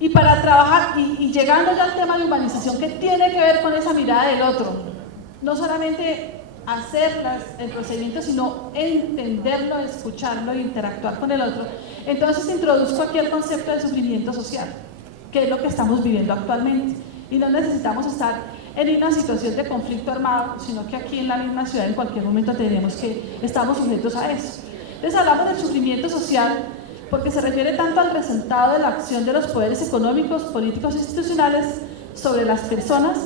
Y para trabajar, y llegando ya al tema de humanización, que tiene que ver con esa mirada del otro, no solamente hacer el procedimiento, sino entenderlo, escucharlo e interactuar con el otro. Entonces introduzco aquí el concepto de sufrimiento social, que es lo que estamos viviendo actualmente. Y no necesitamos estar en una situación de conflicto armado, sino que aquí en la misma ciudad en cualquier momento tenemos que estamos sujetos a eso. Entonces hablamos del sufrimiento social porque se refiere tanto al resultado de la acción de los poderes económicos, políticos e institucionales sobre las personas,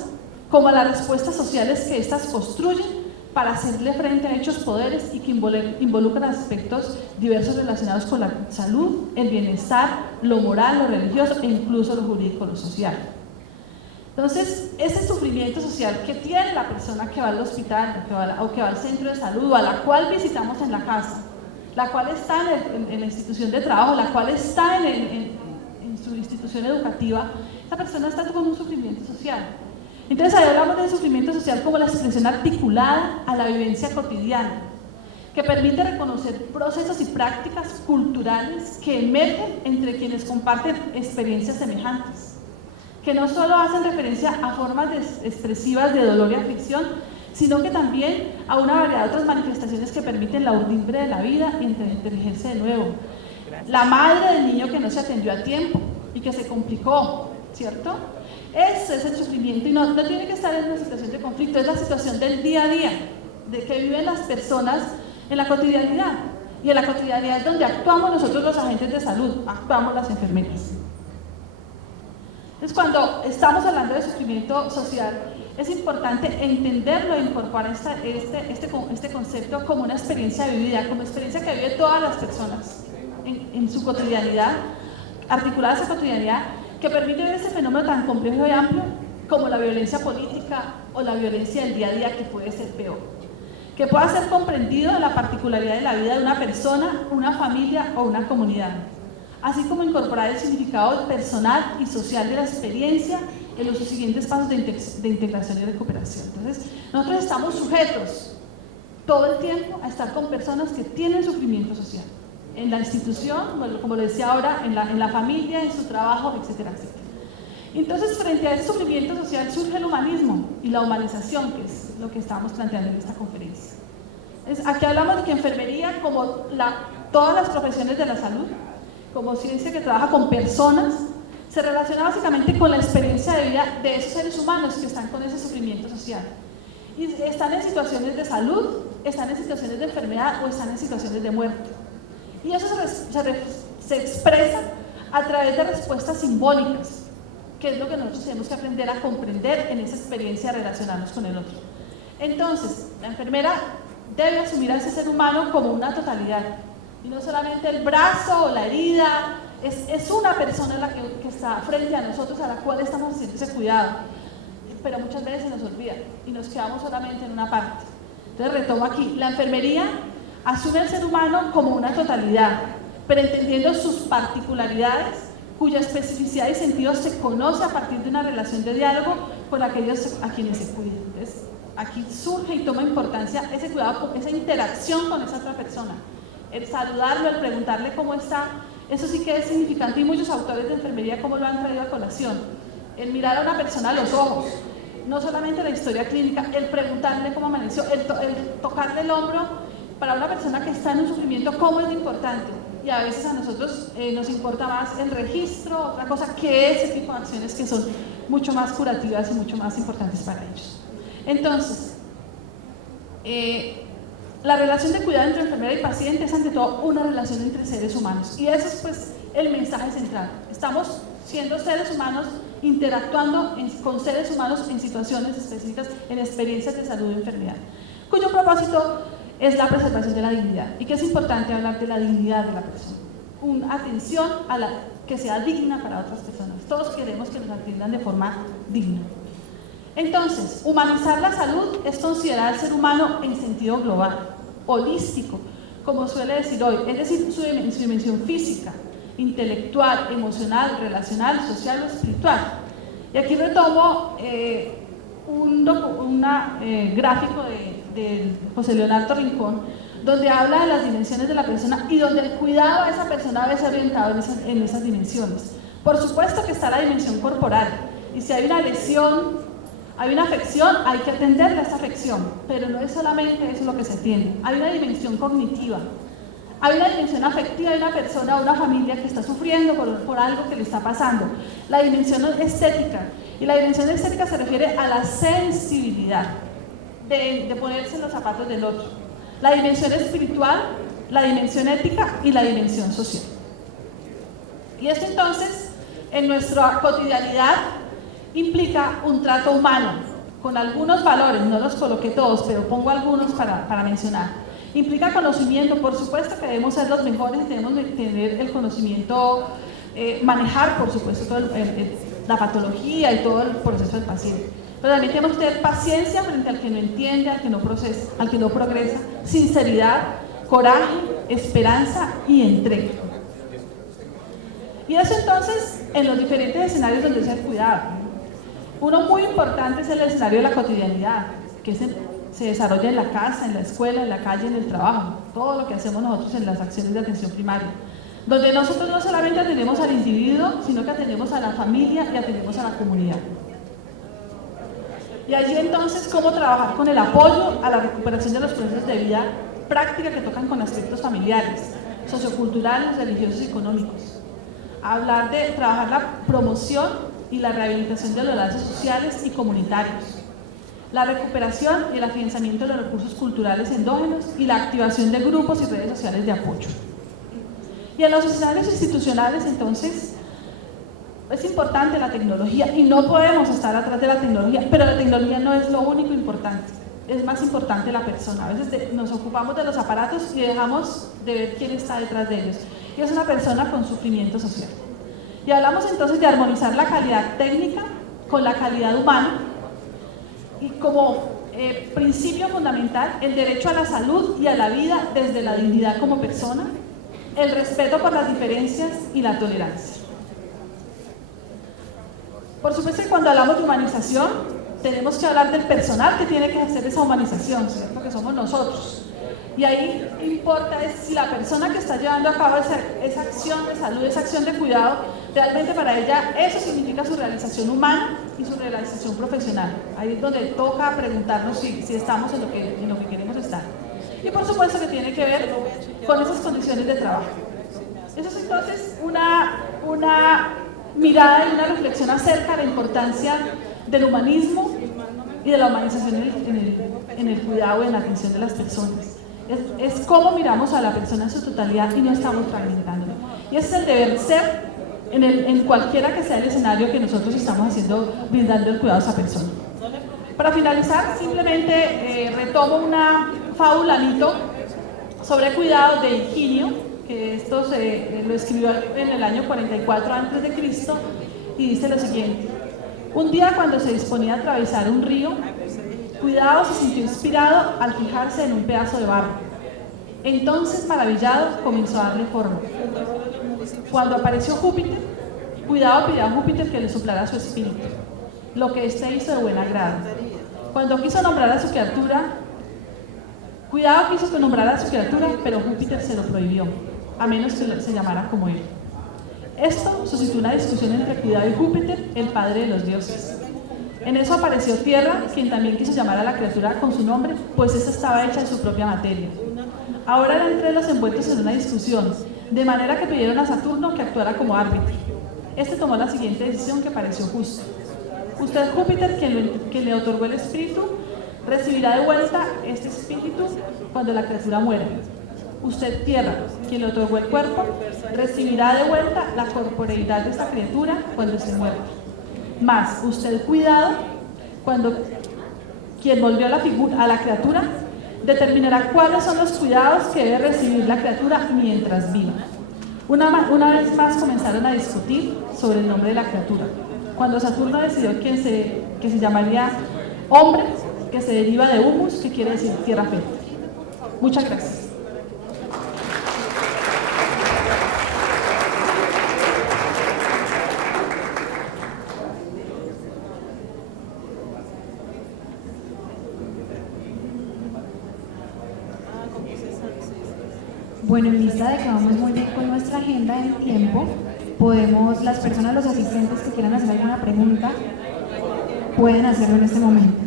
como a las respuestas sociales que éstas construyen para hacerle frente a dichos poderes y que involucran aspectos diversos relacionados con la salud, el bienestar, lo moral, lo religioso e incluso lo jurídico, lo social. Entonces, ese sufrimiento social que tiene la persona que va al hospital o que va al centro de salud o a la cual visitamos en la casa, la cual está en la institución de trabajo, la cual está en su institución educativa, esa persona está con un sufrimiento social. Entonces ahí hablamos del sufrimiento social como la expresión articulada a la vivencia cotidiana, que permite reconocer procesos y prácticas culturales que emergen entre quienes comparten experiencias semejantes, que no solo hacen referencia a formas expresivas de dolor y aflicción, sino que también a una variedad de otras manifestaciones que permiten la urdimbre de la vida y inteligencia de nuevo. La madre del niño que no se atendió a tiempo y que se complicó, ¿cierto? Ese es el sufrimiento y no tiene que estar en una situación de conflicto, es la situación del día a día, de que viven las personas en la cotidianidad. Y en la cotidianidad es donde actuamos nosotros los agentes de salud, actuamos las enfermeras. Entonces, cuando estamos hablando de sufrimiento social, es importante entenderlo e incorporar este concepto como una experiencia vivida, como experiencia que vive todas las personas en su cotidianidad, articulada a esa cotidianidad, que permite ver ese fenómeno tan complejo y amplio como la violencia política o la violencia del día a día, que puede ser peor, que pueda ser comprendido en la particularidad de la vida de una persona, una familia o una comunidad, así como incorporar el significado personal y social de la experiencia en los siguientes pasos de integración y recuperación. Entonces, nosotros estamos sujetos todo el tiempo a estar con personas que tienen sufrimiento social, en la institución, como lo decía ahora, en la familia, en su trabajo, etcétera, etcétera. Entonces, frente a ese sufrimiento social surge el humanismo y la humanización, que es lo que estamos planteando en esta conferencia. Aquí hablamos de que enfermería, como todas las profesiones de la salud, como ciencia que trabaja con personas, se relaciona básicamente con la experiencia de vida de esos seres humanos que están con ese sufrimiento social. Y están en situaciones de salud, están en situaciones de enfermedad o están en situaciones de muerte. Y eso se expresa a través de respuestas simbólicas, que es lo que nosotros tenemos que aprender a comprender en esa experiencia de relacionarnos con el otro. Entonces, la enfermera debe asumir a ese ser humano como una totalidad, y no solamente el brazo o la herida, es una persona la que está frente a nosotros, a la cual estamos haciendo ese cuidado, pero muchas veces se nos olvida y nos quedamos solamente en una parte. Entonces retomo aquí, la enfermería asume al ser humano como una totalidad, pero entendiendo sus particularidades, cuya especificidad y sentido se conoce a partir de una relación de diálogo con aquellos a quienes se cuida. Entonces, aquí surge y toma importancia ese cuidado, esa interacción con esa otra persona, el saludarlo, el preguntarle cómo está. Eso sí que es significante, y muchos autores de enfermería como lo han traído a colación, el mirar a una persona a los ojos, no solamente la historia clínica, el preguntarle cómo amaneció, el tocarle el hombro. Para una persona que está en un sufrimiento, ¿cómo es importante? Y a veces a nosotros nos importa más el registro, otra cosa, que ese tipo de acciones que son mucho más curativas y mucho más importantes para ellos. Entonces, la relación de cuidado entre enfermera y paciente es ante todo una relación entre seres humanos. Y ese es pues el mensaje central. Estamos siendo seres humanos interactuando con seres humanos en situaciones específicas, en experiencias de salud y enfermedad, cuyo propósito es la preservación de la dignidad. Y que es importante hablar de la dignidad de la persona, una atención a la que sea digna para otras personas. Todos queremos que nos atiendan de forma digna. Entonces, humanizar la salud es considerar al ser humano en sentido global, holístico, como suele decir hoy, es decir, su dimensión física, intelectual, emocional, relacional, social o espiritual. Y aquí retomo un gráfico de José Leonardo Rincón, donde habla de las dimensiones de la persona y donde el cuidado a esa persona debe ser orientado en esas dimensiones. Por supuesto que está la dimensión corporal, y si hay una lesión, hay una afección, hay que atenderle a esa afección, pero no es solamente eso lo que se atiende. Hay una dimensión cognitiva, hay una dimensión afectiva de una persona o una familia que está sufriendo por algo que le está pasando. La dimensión estética, y la dimensión estética se refiere a la sensibilidad de ponerse en los zapatos del otro. La dimensión espiritual, la dimensión ética y la dimensión social. Y esto entonces, en nuestra cotidianidad, implica un trato humano, con algunos valores, no los coloqué todos, pero pongo algunos para mencionar. Implica conocimiento, por supuesto que debemos ser los mejores, debemos tener el conocimiento, manejar, por supuesto, la patología y todo el proceso del paciente. Pero también tenemos que tener paciencia frente al que no entiende, al que no procesa, al que no progresa, sinceridad, coraje, esperanza y entrega. Y eso entonces en los diferentes escenarios donde se ha cuidado. Uno muy importante es el escenario de la cotidianidad, que se desarrolla en la casa, en la escuela, en la calle, en el trabajo, todo lo que hacemos nosotros en las acciones de atención primaria, donde nosotros no solamente atendemos al individuo, sino que atendemos a la familia y atendemos a la comunidad. Y allí entonces, cómo trabajar con el apoyo a la recuperación de los procesos de vida práctica que tocan con aspectos familiares, socioculturales, religiosos y económicos. Hablar de trabajar la promoción y la rehabilitación de los lazos sociales y comunitarios, la recuperación y el afianzamiento de los recursos culturales endógenos y la activación de grupos y redes sociales de apoyo. Y en los escenarios institucionales, entonces, es importante la tecnología y no podemos estar atrás de la tecnología, pero la tecnología no es lo único importante, es más importante la persona. A veces nos ocupamos de los aparatos y dejamos de ver quién está detrás de ellos, y es una persona con sufrimiento social. Y hablamos entonces de armonizar la calidad técnica con la calidad humana, y como principio fundamental el derecho a la salud y a la vida desde la dignidad como persona, el respeto por las diferencias y la tolerancia. Por supuesto que cuando hablamos de humanización tenemos que hablar del personal que tiene que hacer esa humanización, ¿cierto? Que somos nosotros. Y ahí importa es si la persona que está llevando a cabo esa acción de salud, esa acción de cuidado, realmente para ella eso significa su realización humana y su realización profesional. Ahí es donde toca preguntarnos si estamos en lo que queremos estar. Y por supuesto que tiene que ver con esas condiciones de trabajo. Eso es entonces una mirada y una reflexión acerca de la importancia del humanismo y de la humanización en el cuidado y en la atención de las personas. Es cómo miramos a la persona en su totalidad y no estamos fragmentándolo. Y ese es el deber ser en cualquiera que sea el escenario que nosotros estamos haciendo, brindando el cuidado a esa persona. Para finalizar, simplemente retomo una fábula, mito, sobre cuidados de Higinio, que esto lo escribió en el año 44 a.C. y dice lo siguiente: un día cuando se disponía a atravesar un río, Cuidado se sintió inspirado al fijarse en un pedazo de barro. Entonces, maravillado, comenzó a darle forma. Cuando apareció Júpiter, Cuidado pidió a Júpiter que le soplara su espíritu, lo que éste hizo de buen agrado. Cuando quiso nombrar a su criatura, Cuidado quiso que nombrara a su criatura, pero Júpiter se lo prohibió, a menos que se llamara como él. Esto suscitó una discusión entre Cuidado y Júpiter, el padre de los dioses. En eso apareció Tierra, quien también quiso llamar a la criatura con su nombre, pues esta estaba hecha de su propia materia. Ahora eran tres los envueltos en una discusión, de manera que pidieron a Saturno que actuara como árbitro. Este tomó la siguiente decisión que pareció justa. Usted, Júpiter, quien le otorgó el espíritu, recibirá de vuelta este espíritu cuando la criatura muera. Usted, Tierra, quien le otorgó el cuerpo, recibirá de vuelta la corporeidad de esta criatura cuando esté muerta. Más usted, Cuidado, quien volvió a la criatura, determinará cuáles son los cuidados que debe recibir la criatura mientras viva. Una vez más comenzaron a discutir sobre el nombre de la criatura. Cuando Saturno decidió que se llamaría hombre, que se deriva de humus, que quiere decir tierra fértil. Muchas gracias. Bueno, en vista de que vamos muy bien con nuestra agenda en tiempo, podemos, las personas, los asistentes que quieran hacer alguna pregunta, pueden hacerlo en este momento.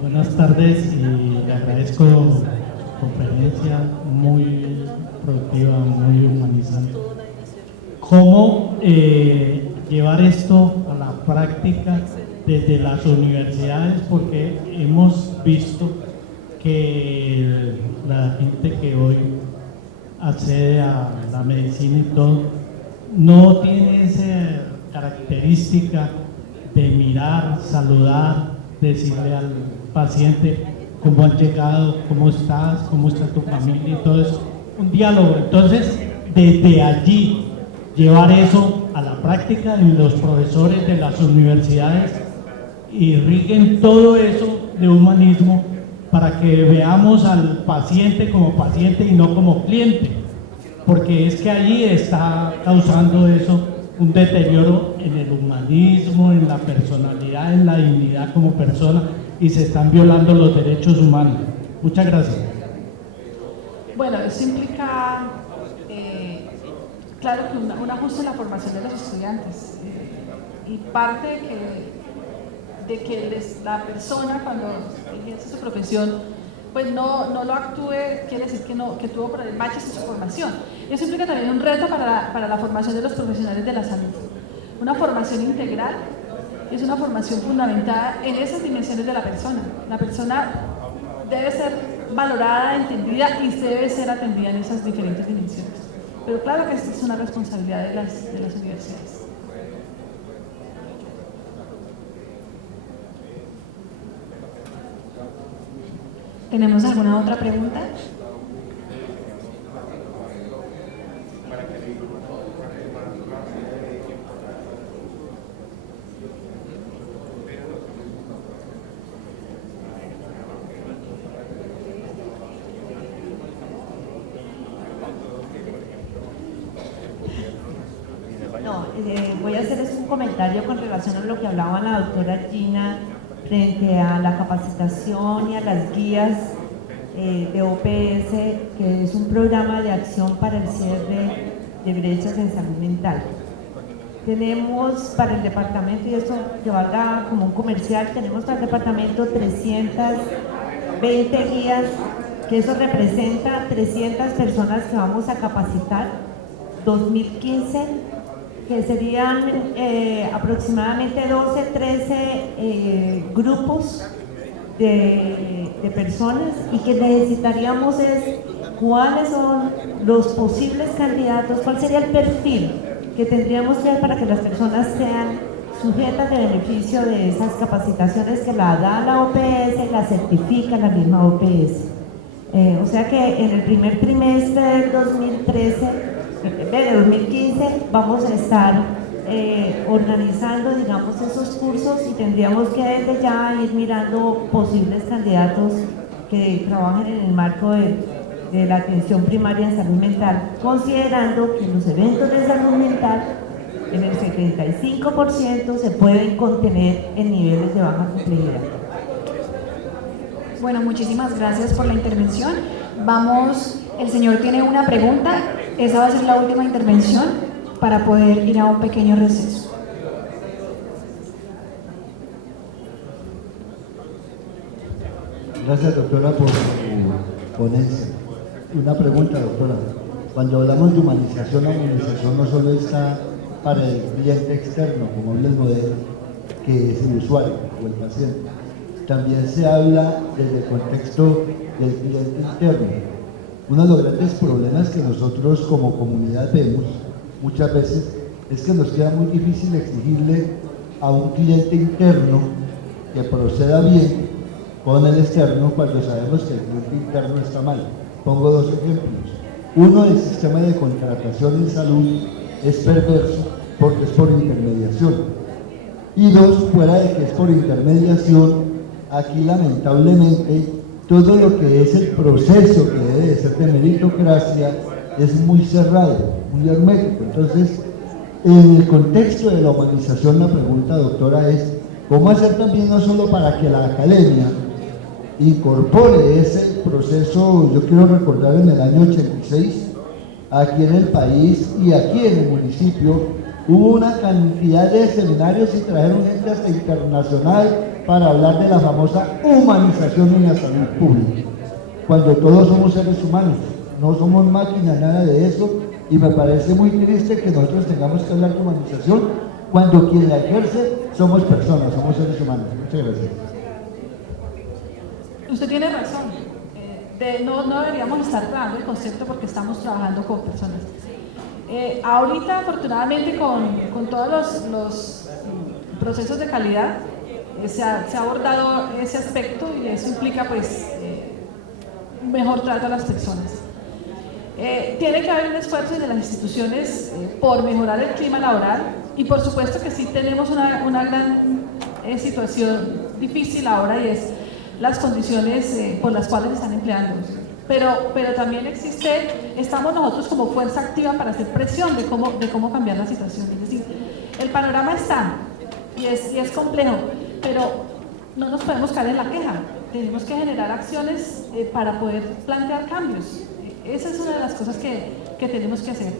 Buenas tardes y le agradezco su conferencia muy productiva, muy humanizante. ¿Cómo llevar esto a la práctica desde las universidades? Porque hemos visto que la gente que hoy accede a la medicina y todo no tiene esa característica de mirar, saludar, decirle al paciente cómo has llegado, cómo estás, cómo está tu familia y todo eso, un diálogo. Entonces, desde allí, llevar eso a la práctica en los profesores de las universidades, irriguen todo eso de humanismo para que veamos al paciente como paciente y no como cliente, porque es que allí está causando eso un deterioro en el humanismo, en la personalidad, en la dignidad como persona, y se están violando los derechos humanos. Muchas gracias. Bueno, eso implica, claro, que un ajuste en la formación de los estudiantes, y parte de que la persona, cuando ejerce su profesión, pues no lo actúe, quiere decir que tuvo baches en su formación. Eso implica también un reto para la formación de los profesionales de la salud. Una formación integral es una formación fundamentada en esas dimensiones de la persona. La persona debe ser valorada, entendida y debe ser atendida en esas diferentes dimensiones. Pero claro que esta es una responsabilidad de las universidades. ¿Tenemos alguna otra pregunta? No, voy a hacer un comentario con relación a lo que hablaba la doctora Gina frente a la capacitación y a las guías de OPS, que es un programa de acción para el cierre de brechas en salud mental. Tenemos para el departamento, y esto que valga como un comercial, tenemos para el departamento 320 guías, que eso representa 300 personas que vamos a capacitar, 2015, que serían aproximadamente 12, 13 grupos de personas, y que necesitaríamos es cuáles son los posibles candidatos, cuál sería el perfil que tendríamos que ver para que las personas sean sujetas de beneficio de esas capacitaciones que la da la OPS y la certifica la misma OPS. O sea que en el primer trimestre del 2015 vamos a estar organizando, digamos, esos cursos, y tendríamos que desde ya ir mirando posibles candidatos que trabajen en el marco de la atención primaria en salud mental, considerando que los eventos de salud mental en el 75% se pueden contener en niveles de baja complejidad. Bueno, muchísimas gracias por la intervención. Vamos, el señor tiene una pregunta, esa va a ser la última intervención para poder ir a un pequeño receso. Gracias, doctora, por su ponencia. Una pregunta, doctora. Cuando hablamos de humanización, la humanización no solo está para el cliente externo, como habla el modelo, que es el usuario o el paciente. También se habla desde el contexto del cliente interno. Uno de los grandes problemas que nosotros como comunidad vemos muchas veces es que nos queda muy difícil exigirle a un cliente interno que proceda bien con el externo cuando sabemos que el cliente interno está mal. Pongo dos ejemplos. Uno, el sistema de contratación en salud es perverso porque es por intermediación. Y dos, fuera de que es por intermediación, aquí lamentablemente todo lo que es el proceso que debe de ser de meritocracia es muy cerrado, muy hermético. Entonces, en el contexto de la humanización, la pregunta, doctora, es ¿cómo hacer también no solo para que la academia incorpore ese proceso? Yo quiero recordar en el año 86, aquí en el país y aquí en el municipio, hubo una cantidad de seminarios y trajeron gente hasta internacional para hablar de la famosa humanización en la salud pública, cuando todos somos seres humanos, no somos máquinas, nada de eso, y me parece muy triste que nosotros tengamos que hablar de humanización cuando quien la ejerce somos personas, somos seres humanos. Muchas gracias. Usted tiene razón, no deberíamos estar trabajando el concepto porque estamos trabajando con personas. Ahorita, afortunadamente, con todos los procesos de calidad, se ha abordado ese aspecto y eso implica pues mejor trato a las personas. Tiene que haber un esfuerzo de las instituciones por mejorar el clima laboral y por supuesto que sí tenemos una gran situación difícil ahora y es las condiciones por las cuales están empleándolos. Pero también estamos nosotros como fuerza activa para hacer presión de cómo cambiar la situación. Es decir, el panorama está y es complejo, pero no nos podemos caer en la queja. Tenemos que generar acciones para poder plantear cambios. Esa es una de las cosas que tenemos que hacer.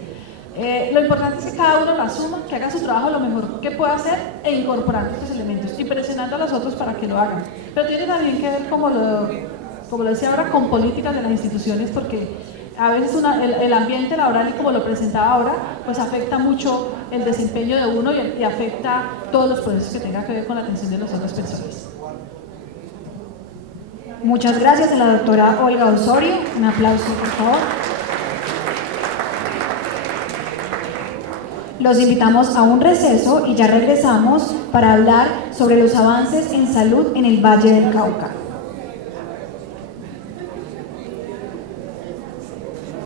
Lo importante es que cada uno lo asuma, que haga su trabajo lo mejor que pueda hacer e incorporando estos elementos y presionando a los otros para que lo hagan. Pero tiene también que ver, como lo decía ahora, con políticas de las instituciones, porque a veces el ambiente laboral, y como lo presentaba ahora, pues afecta mucho el desempeño de uno y afecta todos los procesos que tengan que ver con la atención de las otras personas. Muchas gracias a la doctora Olga Osorio. Un aplauso, por favor. Los invitamos a un receso y ya regresamos para hablar sobre los avances en salud en el Valle del Cauca.